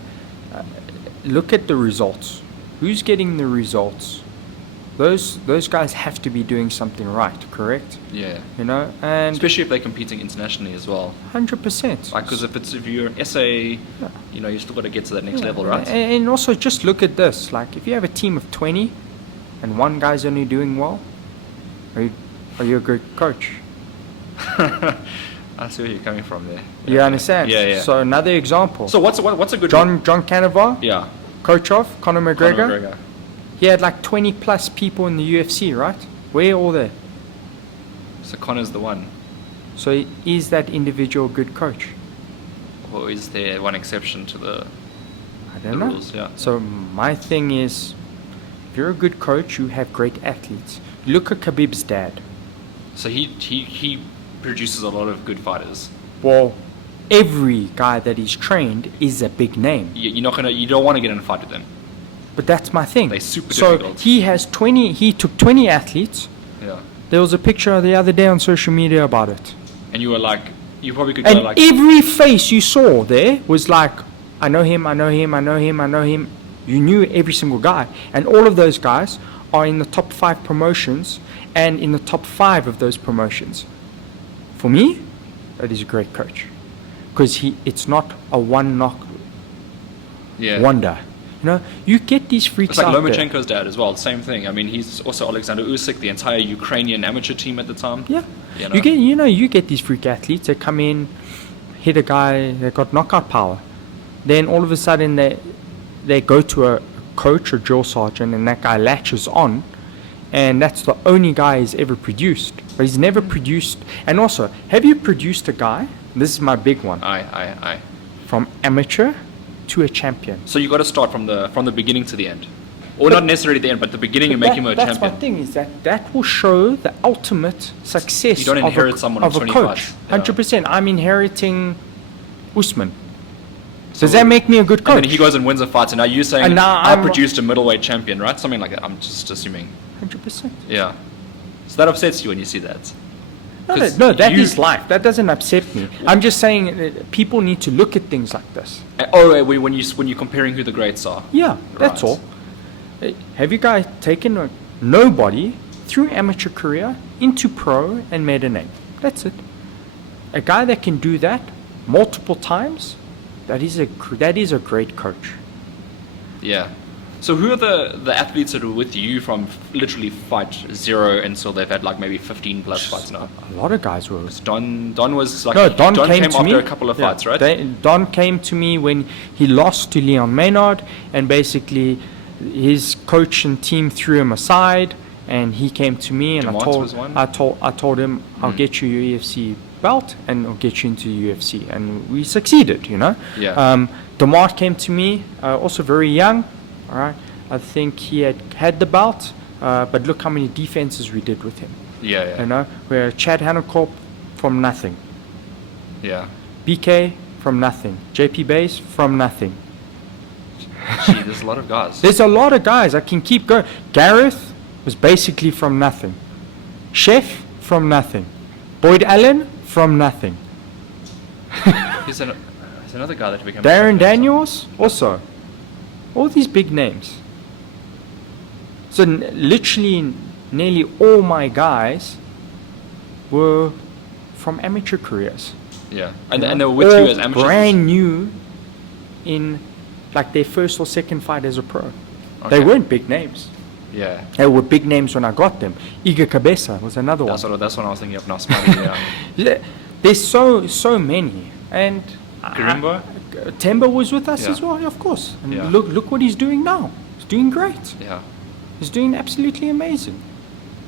look at the results. Who's getting the results? those guys have to be doing something right, correct? Yeah. You know, and Especially if they're competing internationally as well. 100%. Like, because if you're an SA, you know, you still got to get to that next level, right? And also just look at this. Like, if you have a team of 20 and one guy's only doing well, are you a good coach? I see where you're coming from there. You understand? Yeah. So another example. So what's a good John Canavar, Yeah. coach of Conor McGregor. Conor McGregor. He had like 20 plus people in the UFC, right? Where all there? So Conor's the one. So is that individual a good coach? Or is there one exception to the I don't know. rules? Yeah. So my thing is, if you're a good coach, you have great athletes. Look at Khabib's dad. So he produces a lot of good fighters. Well, every guy that he's trained is a big name. You don't want to get in a fight with them. But that's my thing. They're super so difficult. he took 20 athletes. Yeah. There was a picture the other day on social media about it. And you were like, you probably could And go like, every face you saw there was like, I know him, I know him, I know him, I know him. You knew every single guy. And all of those guys are in the top 5 promotions and in the top 5 of those promotions. For me, that is a great coach. Because it's not a one-knock yeah. wonder. You know, you get these freaks It's like out there. Lomachenko's dad as well. Same thing. I mean, he's also Alexander Usyk, the entire Ukrainian amateur team at the time. Yeah. You know? You get these freak athletes that come in, hit a guy that got knockout power. Then all of a sudden they go to a coach or drill sergeant and that guy latches on, and that's the only guy he's ever produced. But he's never produced. And also, have you produced a guy? This is my big one. Aye. From amateur to a champion. So you got to start from the beginning to the end, or not necessarily the end, but the beginning you make him a That's champion. my thing, is that will show the ultimate success. You don't inherit someone of with a 20 coach. fights. Yeah. 100%. I'm inheriting Usman. Does that make me a good coach? And then he goes and wins a fight, and now you're saying, And now I I'm- produced a middleweight champion, right? Something like that. I'm just assuming. 100%. Yeah. So that upsets you when you see that. No, that is life. That doesn't upset me. I'm just saying people need to look at things like this. When you're comparing who the greats are. Yeah, that's Right. all. Have you guys taken nobody through amateur career into pro and made a name? That's it. A guy that can do that multiple times, that is a great coach. Yeah. So who are the athletes that are with you from literally fight 0 until they've had like maybe 15 plus fights now? A lot of guys were. Don was like, No, Don came to after me a couple of fights, right? Don came to me when he lost to Leon Maynard, and basically his coach and team threw him aside, and he came to me, and Dumont was one? I told him, I'll get you your UFC belt and I'll get you into the UFC, and we succeeded, you know. Yeah. Dumont came to me, also very young. All right, I think he had the belt, but look how many defenses we did with him. Yeah. You know, where Chad Hannekorp from nothing. Yeah. BK from nothing. JP Bass from nothing. Gee, there's a lot of guys. There's a lot of guys. I can keep going. Gareth was basically from nothing. Chef from nothing. Boyd Allen from nothing. There's another guy that became Darren Daniels also. All these big names. So literally nearly all my guys were from amateur careers. Yeah. And they were with you as amateurs? Brand new in like their first or second fight as a pro. Okay. They weren't big names. Yeah. They were big names when I got them. Iga Cabeza was another one. That's what I was thinking of now. Smarty, yeah. Yeah, there's so many. And Karimbo? Temba was with us Yeah. as well, of course. And Yeah. look what he's doing now. He's doing great. Yeah. He's doing absolutely amazing.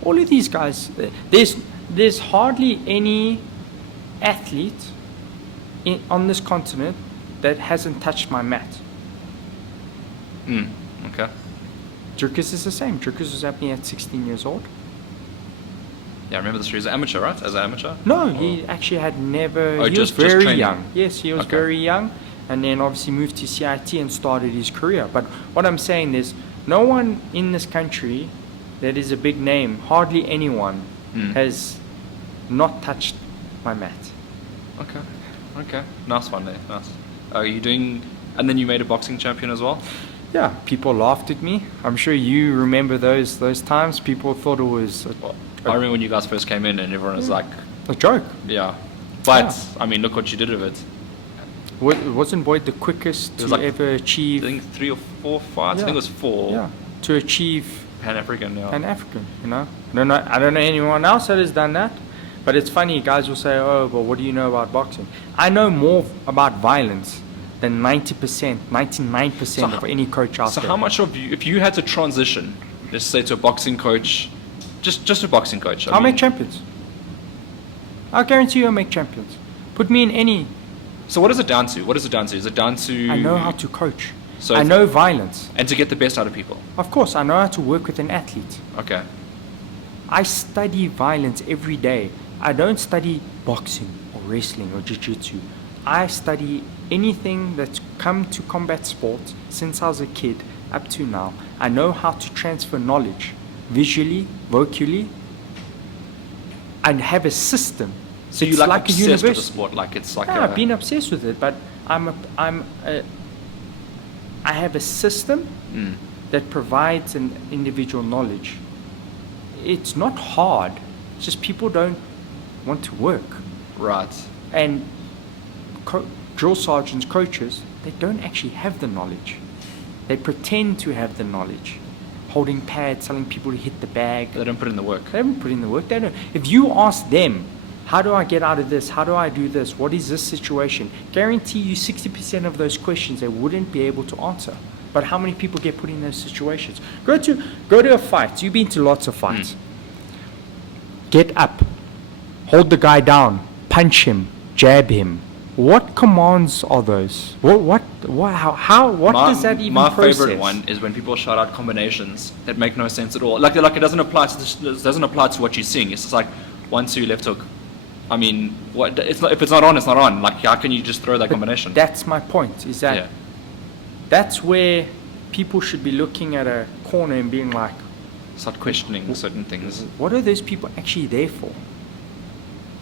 All of these guys, there's hardly any athlete on this continent that hasn't touched my mat. Okay. Jerkis is the same. Jerkis was at me at 16 years old. Yeah, I remember the story. He's an amateur, right? As an amateur? No, he actually had never. Oh, he just was very training. young. Yes, he was Okay. very young, and then obviously moved to CIT and started his career. But what I'm saying is, no one in this country that is a big name, hardly anyone, has not touched my mat. Okay. Nice one there. Nice. Are you doing... And then you made a boxing champion as well? Yeah, people laughed at me. I'm sure you remember those times. People thought it was I remember when you guys first came in and everyone was like, a joke. yeah. But, Yeah. I mean, look what you did with it. Wasn't Boyd the quickest It to was like, ever I achieve? think 3 or 4 fights. I think it was 4. Yeah, to achieve Pan-African, yeah. Pan-African, you know. I don't know anyone else that has done that. But it's funny, guys will say, oh, but what do you know about boxing? I know more about violence than 90%, 99% of any coach out So there. how much of you, if you had to transition, let's say to a boxing coach, just a boxing coach. I'll make champions. I'll guarantee you I'll make champions. Put me in any. So what is it down to? What is it down to? Is it down to... I know how to coach. So I know violence. And to get the best out of people. Of course, I know how to work with an athlete. Okay. I study violence every day. I don't study boxing or wrestling or jiu-jitsu. I study anything that's come to combat sports since I was a kid up to now. I know how to transfer knowledge visually, vocally, and have a system. So you It's like like a obsessed with the university. sport, like it's like Yeah, a... I've been obsessed with it, but I have a system that provides an individual knowledge. It's not hard. It's just people don't want to work. Right. And drill sergeants, coaches, they don't actually have the knowledge. They pretend to have the knowledge. Holding pads, telling people to hit the bag. They don't put in the work. They haven't put in the work. They don't. If you ask them, how do I get out of this? How do I do this? What is this situation? Guarantee you 60% of those questions they wouldn't be able to answer. But how many people get put in those situations? Go to a fight. You've been to lots of fights. Get up. Hold the guy down. Punch him. Jab him. What commands are those? What does that even My process? favorite one is when people shout out combinations that make no sense at all. Like it doesn't apply to this, doesn't apply to what you're seeing. It's just like 1-2 left hook. I mean, what? It's not, if it's not on, it's not on. Like how can you just throw that combination? That's my point. Is that Yeah. that's where people should be looking at a corner and being like, Start questioning certain things. what are those people actually there for?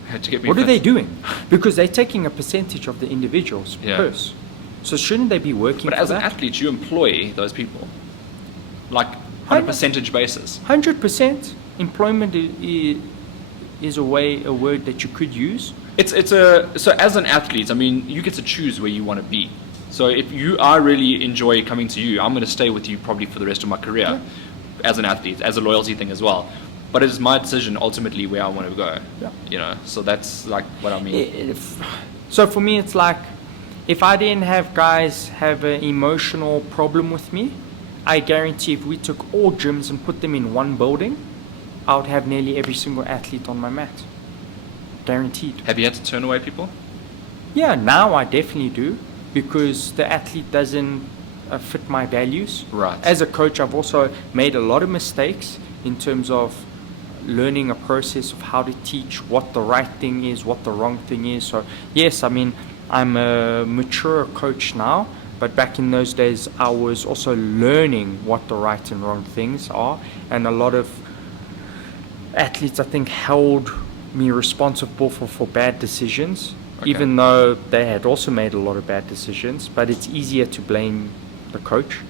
Had to get me What are fit. they doing? Because they're taking a percentage of the individual's Yeah. purse. So shouldn't they be working But for as an that? athlete, you employ those people, like on a percentage basis. 100% employment is a word that you could use. So as an athlete, I mean, you get to choose where you want to be. So if I really enjoy coming to you, I'm going to stay with you probably for the rest of my career as an athlete, as a loyalty thing as well. But it's my decision ultimately where I want to go. Yeah. You know, so that's like what I mean. So for me, it's like if I didn't have guys have an emotional problem with me, I guarantee if we took all gyms and put them in one building, I would have nearly every single athlete on my mat. Guaranteed. Have you had to turn away people? Yeah, now I definitely do because the athlete doesn't fit my values. Right. As a coach, I've also made a lot of mistakes in terms of learning a process of how to teach what the right thing is, what the wrong thing is. So yes, I mean, I'm a mature coach now, but back in those days, I was also learning what the right and wrong things are. And a lot of athletes, I think, held me responsible for bad decisions, even though they had also made a lot of bad decisions. But it's easier to blame the coach.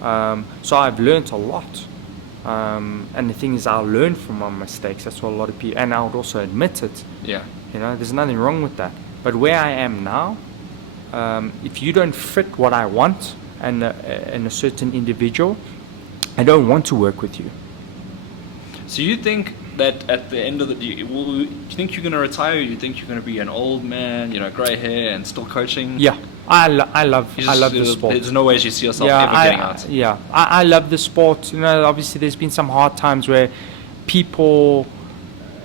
So I've learned a lot. And the thing is, I'll learn from my mistakes. That's what a lot of people, and I would also admit it. Yeah. You know, there's nothing wrong with that. But where I am now, if you don't fit what I want and a certain individual, I don't want to work with you. So you think that at the end of the do you think you're going to retire? Or you think you're going to be an old man, you know, grey hair and still coaching? Yeah, I love the sport. There's no ways you see yourself ever getting out. Yeah, I love the sport. You know, obviously there's been some hard times where people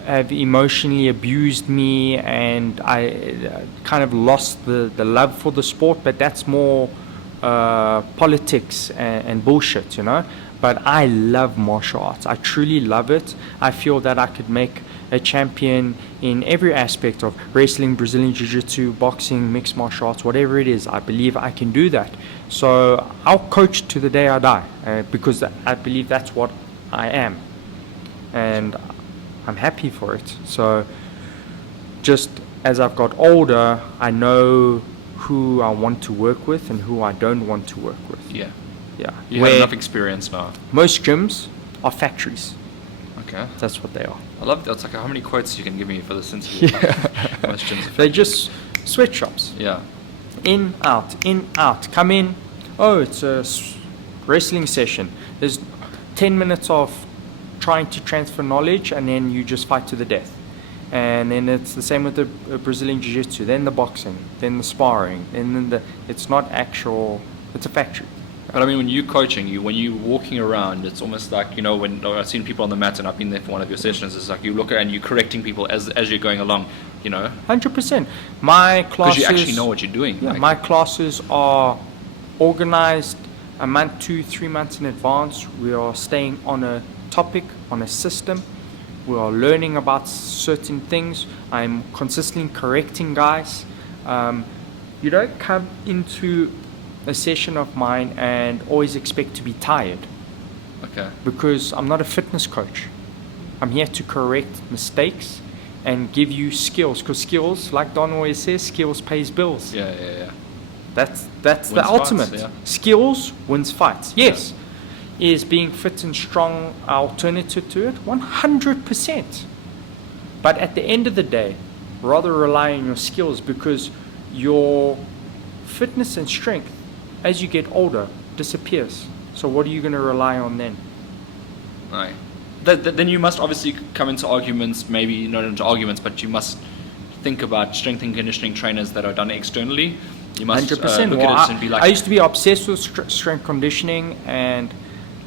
have emotionally abused me and I kind of lost the love for the sport, but that's more politics and bullshit, you know. But I love martial arts. I truly love it. I feel that I could make a champion in every aspect of wrestling, Brazilian Jiu-Jitsu, boxing, mixed martial arts, whatever it is. I believe I can do that. So I'll coach to the day I die because I believe that's what I am. And I'm happy for it. So just as I've got older, I know who I want to work with and who I don't want to work with. Yeah. Yeah. You have enough experience now. Most gyms are factories. Okay. That's what they are. I love that. It's like how many quotes you can give me for this interview. Yeah. Most gyms are They're factories. just sweatshops. Yeah. In, out. Come in. Oh, it's a wrestling session. There's 10 minutes of trying to transfer knowledge, and then you just fight to the death. And then it's the same with the Brazilian Jiu-Jitsu, then the boxing, then the sparring, and then it's not actual, it's a factory. But I mean, when you're coaching, when you're walking around, it's almost like, when I've seen people on the mat, and I've been there for one of your sessions, it's like you look at and you're correcting people as you're going along, 100%. My classes... Because you actually know what you're doing. Yeah, my classes are organized a month, 2-3 months in advance. We are staying on a topic, on a system. We are learning about certain things. I'm consistently correcting guys. You don't come into a session of mine and always expect to be tired. Okay. Because I'm not a fitness coach. I'm here to correct mistakes and give you skills. Because skills, like Don always says, skills pays bills. Yeah. That's Wins the ultimate. fights, yeah. Skills wins fights. Yes. Is being fit and strong an alternative to it? 100%. But at the end of the day, rather rely on your skills, because your fitness and strength, as you get older, disappears. So what are you going to rely on then? Right. Then you must obviously come into arguments, maybe not into arguments, but you must think about strength and conditioning trainers that are done externally. You must 100%. look at it and be like... I used to be obsessed with strength conditioning, and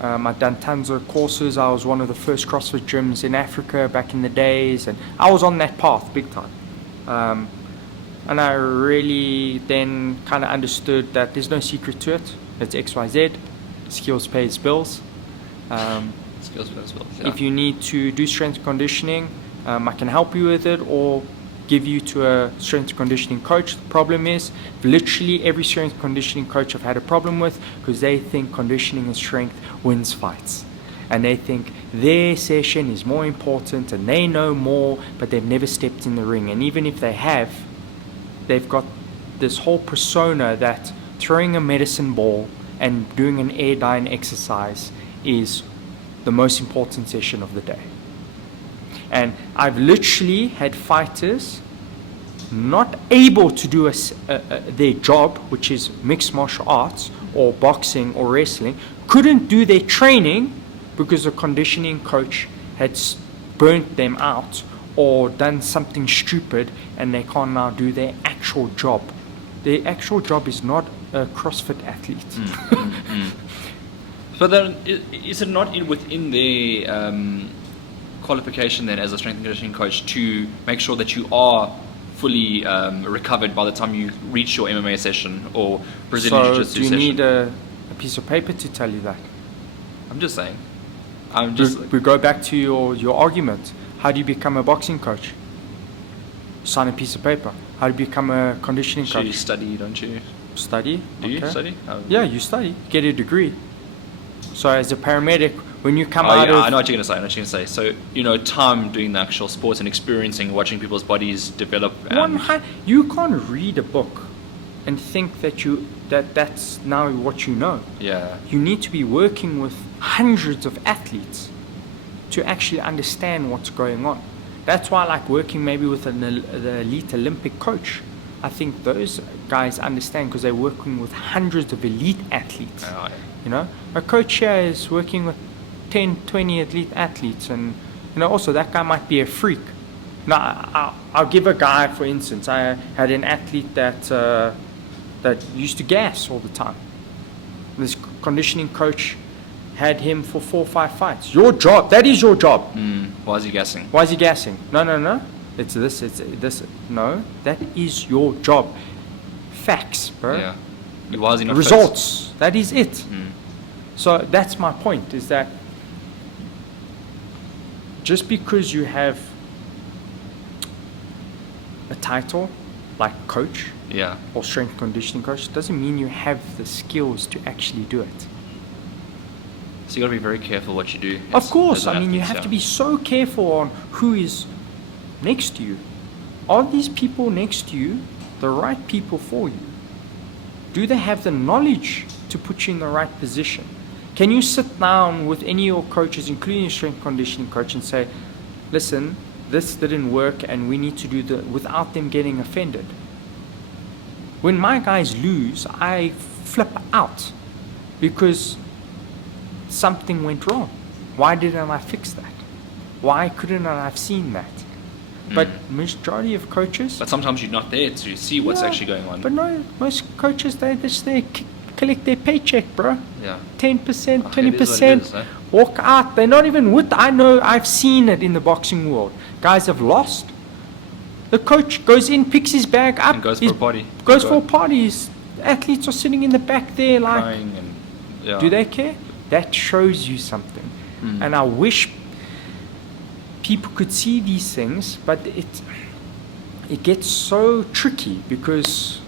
I've done tons of courses. I was one of the first CrossFit gyms in Africa back in the days, and I was on that path big time. And I really then kind of understood that there's no secret to it. It's XYZ. Skills pays bills. Skills pays bills, yeah. If you need to do strength conditioning, I can help you with it, or give you to a strength conditioning coach. The problem is, literally every strength conditioning coach I've had a problem with, because they think conditioning and strength wins fights. And they think their session is more important and they know more, but they've never stepped in the ring. And even if they have, they've got this whole persona that throwing a medicine ball and doing an air dyne exercise is the most important session of the day. And I've literally had fighters not able to do their job, which is mixed martial arts or boxing or wrestling, couldn't do their training because the conditioning coach had burnt them out or done something stupid, and they can't now do their actual job. Their actual job is not a CrossFit athlete. So then, is it not within the qualification then as a strength and conditioning coach to make sure that you are fully recovered by the time you reach your MMA session or Brazilian Jiu-Jitsu session? So do you need a piece of paper to tell you that? I'm just saying. We go back to your argument. How do you become a boxing coach? Sign a piece of paper. How do you become a conditioning coach? You study, don't you? Study? Do you study? Yeah, you study. Get a degree. So as a paramedic, when you come out I know what you're going to say. So, time doing the actual sports and experiencing, watching people's bodies develop. You can't read a book and think that's now what you know. Yeah. You need to be working with hundreds of athletes to actually understand what's going on. That's why I like working maybe with the elite Olympic coach. I think those guys understand because they're working with hundreds of elite athletes. Oh, yeah. A coach here is working with 10, 20 elite athletes, and also that guy might be a freak. Now, I'll give a guy, for instance. I had an athlete that used to gas all the time. This conditioning coach had him for 4 or 5 fights. Your job, that is your job. Why is he gassing? Why is he gassing? No. It's this. No, that is your job. Facts, bro. Yeah. Why is he not results? Fit? That is it. So that's my point, is that just because you have a title like coach or strength conditioning coach doesn't mean you have the skills to actually do it. So you got to be very careful what you do. Of course. I mean, you have to be so careful on who is next to you. Are these people next to you the right people for you? do they have the knowledge to put you in the right position? Can you sit down with any of your coaches, including your strength conditioning coach, and say, listen, this didn't work and we need to do without them getting offended? When my guys lose, I flip out because something went wrong. Why didn't I fix that? Why couldn't I have seen that? But majority of coaches... But sometimes you're not there to see what's actually going on. But no, most coaches, they're just there, collect their paycheck, bro. Yeah. 10%, Oh, 20%, walk out. They're not even with... I know, I've seen it in the boxing world. Guys have lost. The coach goes in, picks his bag up. And goes for a party. Goes for parties. Athletes are sitting in the back there like... Crying and... Yeah. Do they care? That shows you something. And I wish people could see these things, but it gets so tricky because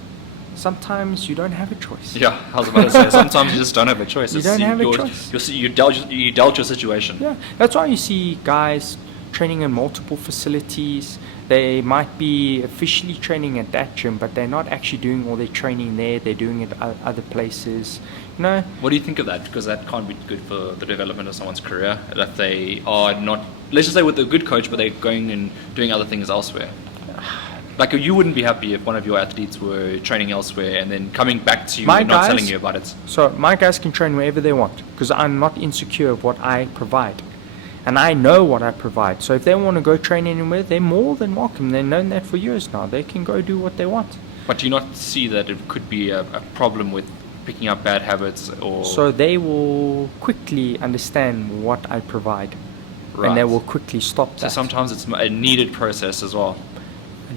sometimes you don't have a choice. Yeah, I was about to say, sometimes you just don't have a choice. You don't have a choice. You dealt your situation. Yeah, that's why you see guys training in multiple facilities. They might be officially training at that gym, but they're not actually doing all their training there. They're doing it at other places. You know? What do you think of that? Because that can't be good for the development of someone's career. That they are not, let's just say with a good coach, but they're going and doing other things elsewhere. Like you wouldn't be happy if one of your athletes were training elsewhere and then coming back to you and not telling you about it. So my guys can train wherever they want because I'm not insecure of what I provide. And I know what I provide. So if they want to go train anywhere, they're more than welcome. They've known that for years now. They can go do what they want. But do you not see that it could be a problem with picking up bad habits? Or So they will quickly understand what I provide. Right. And they will quickly stop that. So sometimes it's a needed process as well.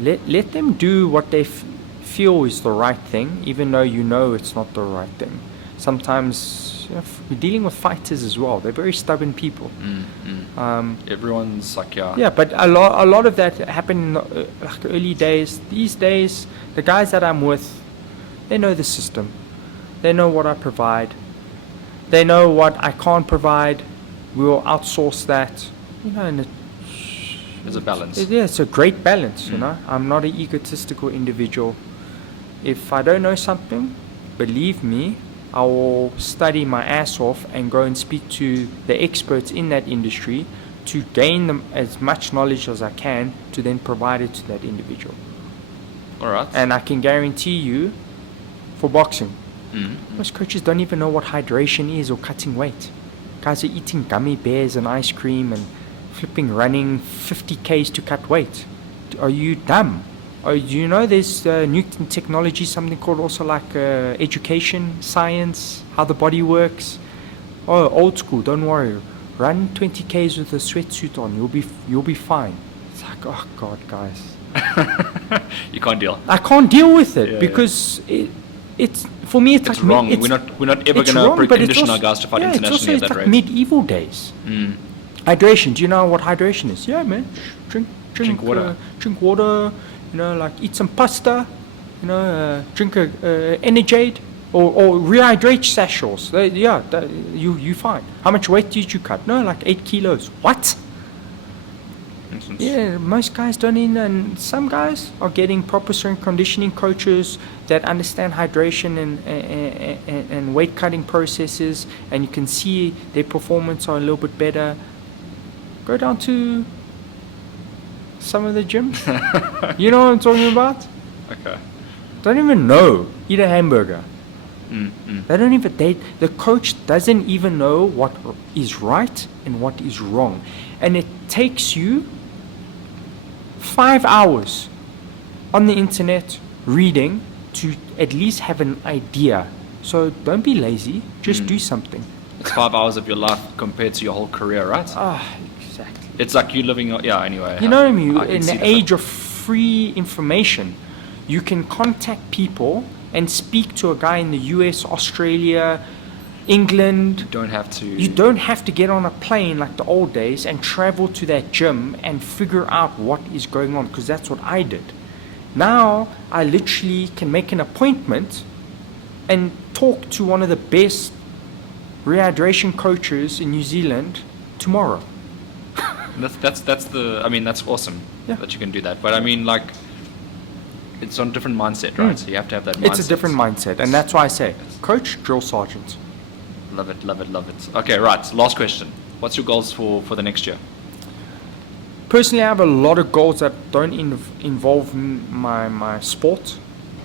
Let them do what they feel is the right thing, even though you know it's not the right thing. Sometimes we're dealing with fighters as well. They're very stubborn people. Everyone's like, Yeah, but a lot of that happened in the, like early days. These days, the guys that I'm with, they know the system. They know what I provide. They know what I can't provide. We will outsource that. You know, and there's a balance. It's a great balance. You know, I'm not an egotistical individual. If I don't know something, believe me, I will study my ass off and go and speak to the experts in that industry to gain them as much knowledge as I can to then provide it to that individual. All right. And I can guarantee you, for boxing, most coaches don't even know what hydration is or cutting weight. Guys are eating gummy bears and ice cream and flipping running 50 Ks to cut weight. Are you dumb? Do you know there's new technology, something called also like education, science, how the body works? Oh, old school, don't worry. Run 20 Ks with a sweatsuit on, you'll be fine. It's like, oh God, guys. You can't deal. I can't deal with it because it's for me it's like wrong. We're not ever going to condition our guys to fight internationally at that rate. It's like medieval days. Hydration. Do you know what hydration is? Yeah, man. Drink water. Drink water. You know, like eat some pasta. You know, drink a Energade or rehydrate sachets. You fine. How much weight did you cut? No, like 8 kilos. What? Yeah, most guys don't even, and some guys are getting proper strength conditioning coaches that understand hydration and weight cutting processes, and you can see their performance are a little bit better. Go down to some of the gyms. You know what I'm talking about? Okay. Don't even know. Eat a hamburger. They don't even. The coach doesn't even know what is right and what is wrong, and it takes you 5 hours on the internet reading to at least have an idea. So don't be lazy. Just do something. It's 5 hours of your life compared to your whole career, right? Exactly. It's like you living. Yeah. Anyway. You know what I mean? In the age of free information, you can contact people and speak to a guy in the US, Australia, England. You don't have to get on a plane like the old days and travel to that gym and figure out what is going on, because that's what I did. Now I literally can make an appointment and talk to one of the best rehydration coaches in New Zealand tomorrow. That's awesome that you can do that. But I mean, like, it's on a different mindset, right? So you have to have that mindset. It's a different mindset, and that's why I say, coach, drill sergeant. Love it, love it, love it. Okay, right. Last question. What's your goals for the next year? Personally, I have a lot of goals that don't involve my sport.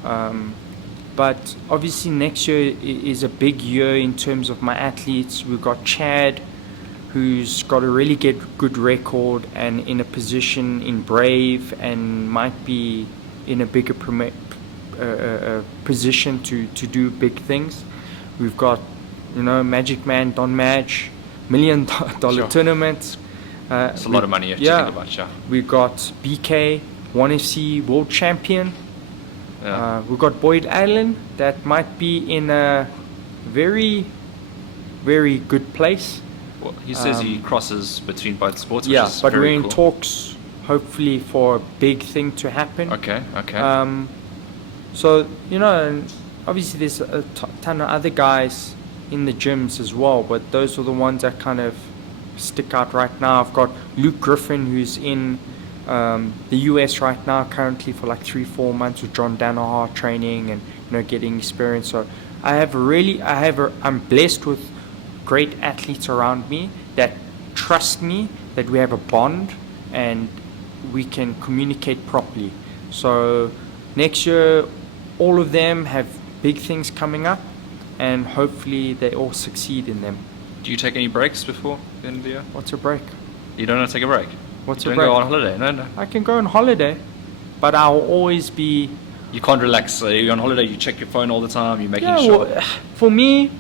But obviously next year is a big year in terms of my athletes. We've got Chad, who's got a really good record and in a position in Brave and might be in a bigger position to do big things. We've got, Magic Man, Don Madge, $1 million Sure. tournaments. It's a lot of money you have to think about, yeah. We've got BK, 1FC world champion. Yeah. We've got Boyd Allen that might be in a very, very good place. Well, he says he crosses between both sports, which Yeah, is but very we're in cool. talks, hopefully, for a big thing to happen. Okay. So, and obviously there's a ton of other guys in the gyms as well, but those are the ones that kind of stick out right now. I've got Luke Griffin, who's in the US right now, currently for like 3-4 months with John Danaher training and getting experience. So I'm blessed with great athletes around me that trust me, that we have a bond and we can communicate properly. So next year, all of them have big things coming up, and hopefully they all succeed in them. Do you take any breaks before the end of the year? What's a break? You don't want to take a break? What's you a don't break? go on holiday? No. I can go on holiday, but I'll always be... You can't relax. So you're on holiday, you check your phone all the time, you're making sure... Well, for me,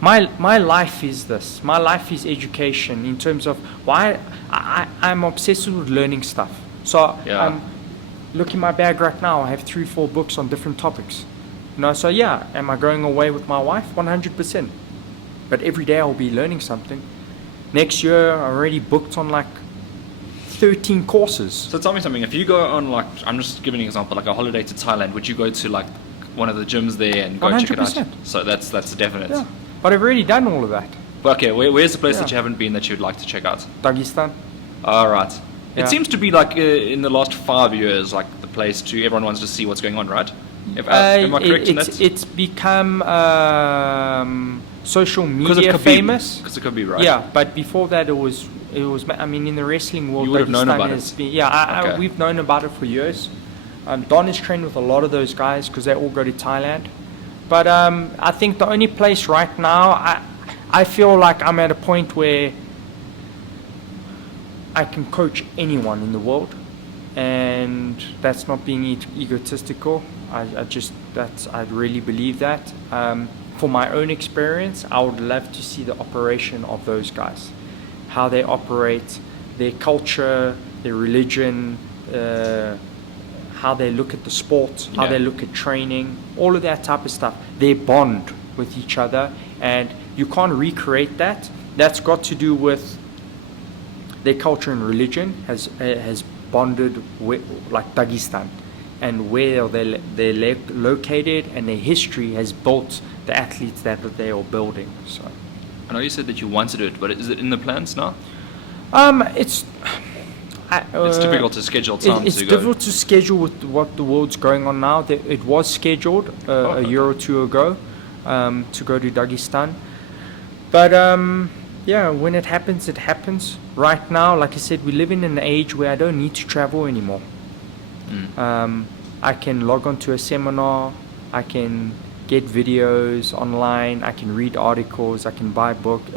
my life is this. My life is education in terms of why I'm obsessed with learning stuff. So look in my bag right now, I have 3-4 books on different topics. So am I going away with my wife? 100%. But every day I'll be learning something. Next year, I already booked on like 13 courses. So tell me something, if you go on like, I'm just giving an example, like a holiday to Thailand, would you go to like one of the gyms there and go 100%. check it out? So that's a definite. Yeah, but I've already done all of that. But okay, where's the place Yeah. that you haven't been that you'd like to check out? Dagestan. Alright. Yeah. It seems to be like in the last 5 years, like the place everyone wants to see what's going on, right? Am I correct in that? It's become social Because media famous. Because it could be, right? Yeah, but before that it was. I mean, in the wrestling world, You would have known Dagestan about has it. been, Okay. we've known about it for years. Don has trained with a lot of those guys because they all go to Thailand. But I think the only place right now, I feel like I'm at a point where I can coach anyone in the world, and that's not being egotistical. I really believe that. For my own experience, I would love to see the operation of those guys, how they operate, their culture, their religion, how they look at the sport, how they look at training, all of that type of stuff. They bond with each other, and you can't recreate that. That's got to do with their culture and religion has bonded with, like Dagestan, and where they're located, and their history has built the athletes that they are building. So, I know you said that you want to do it, but is it in the plans now? It's difficult to schedule time It's to go. difficult to schedule with what the world's going on now. It was scheduled a year or two ago to go to Dagestan, but when it happens, it happens. Right now, like I said, we live in an age where I don't need to travel anymore. I can log on to a seminar, I can get videos online, I can read articles, I can buy books,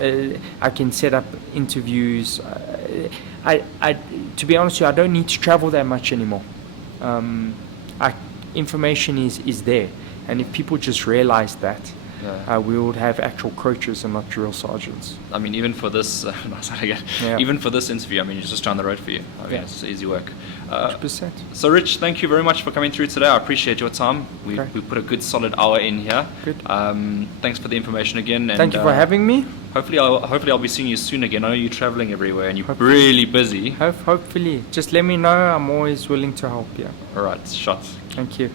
I can set up interviews. To be honest with you, I don't need to travel that much anymore. Information is there, and if people just realize that, we would have actual coaches and not drill sergeants. I mean, even for this, even for this interview, I mean, it's just down the road for you. I mean, it's easy work. 100%. So, Rich, thank you very much for coming through today. I appreciate your time. We put a good solid hour in here. Good. Thanks for the information again. And, Thank you for having me. Hopefully I'll be seeing you soon again. I know you're traveling everywhere and you're really busy. Hopefully. Just let me know. I'm always willing to help you. All right, shots. Thank you.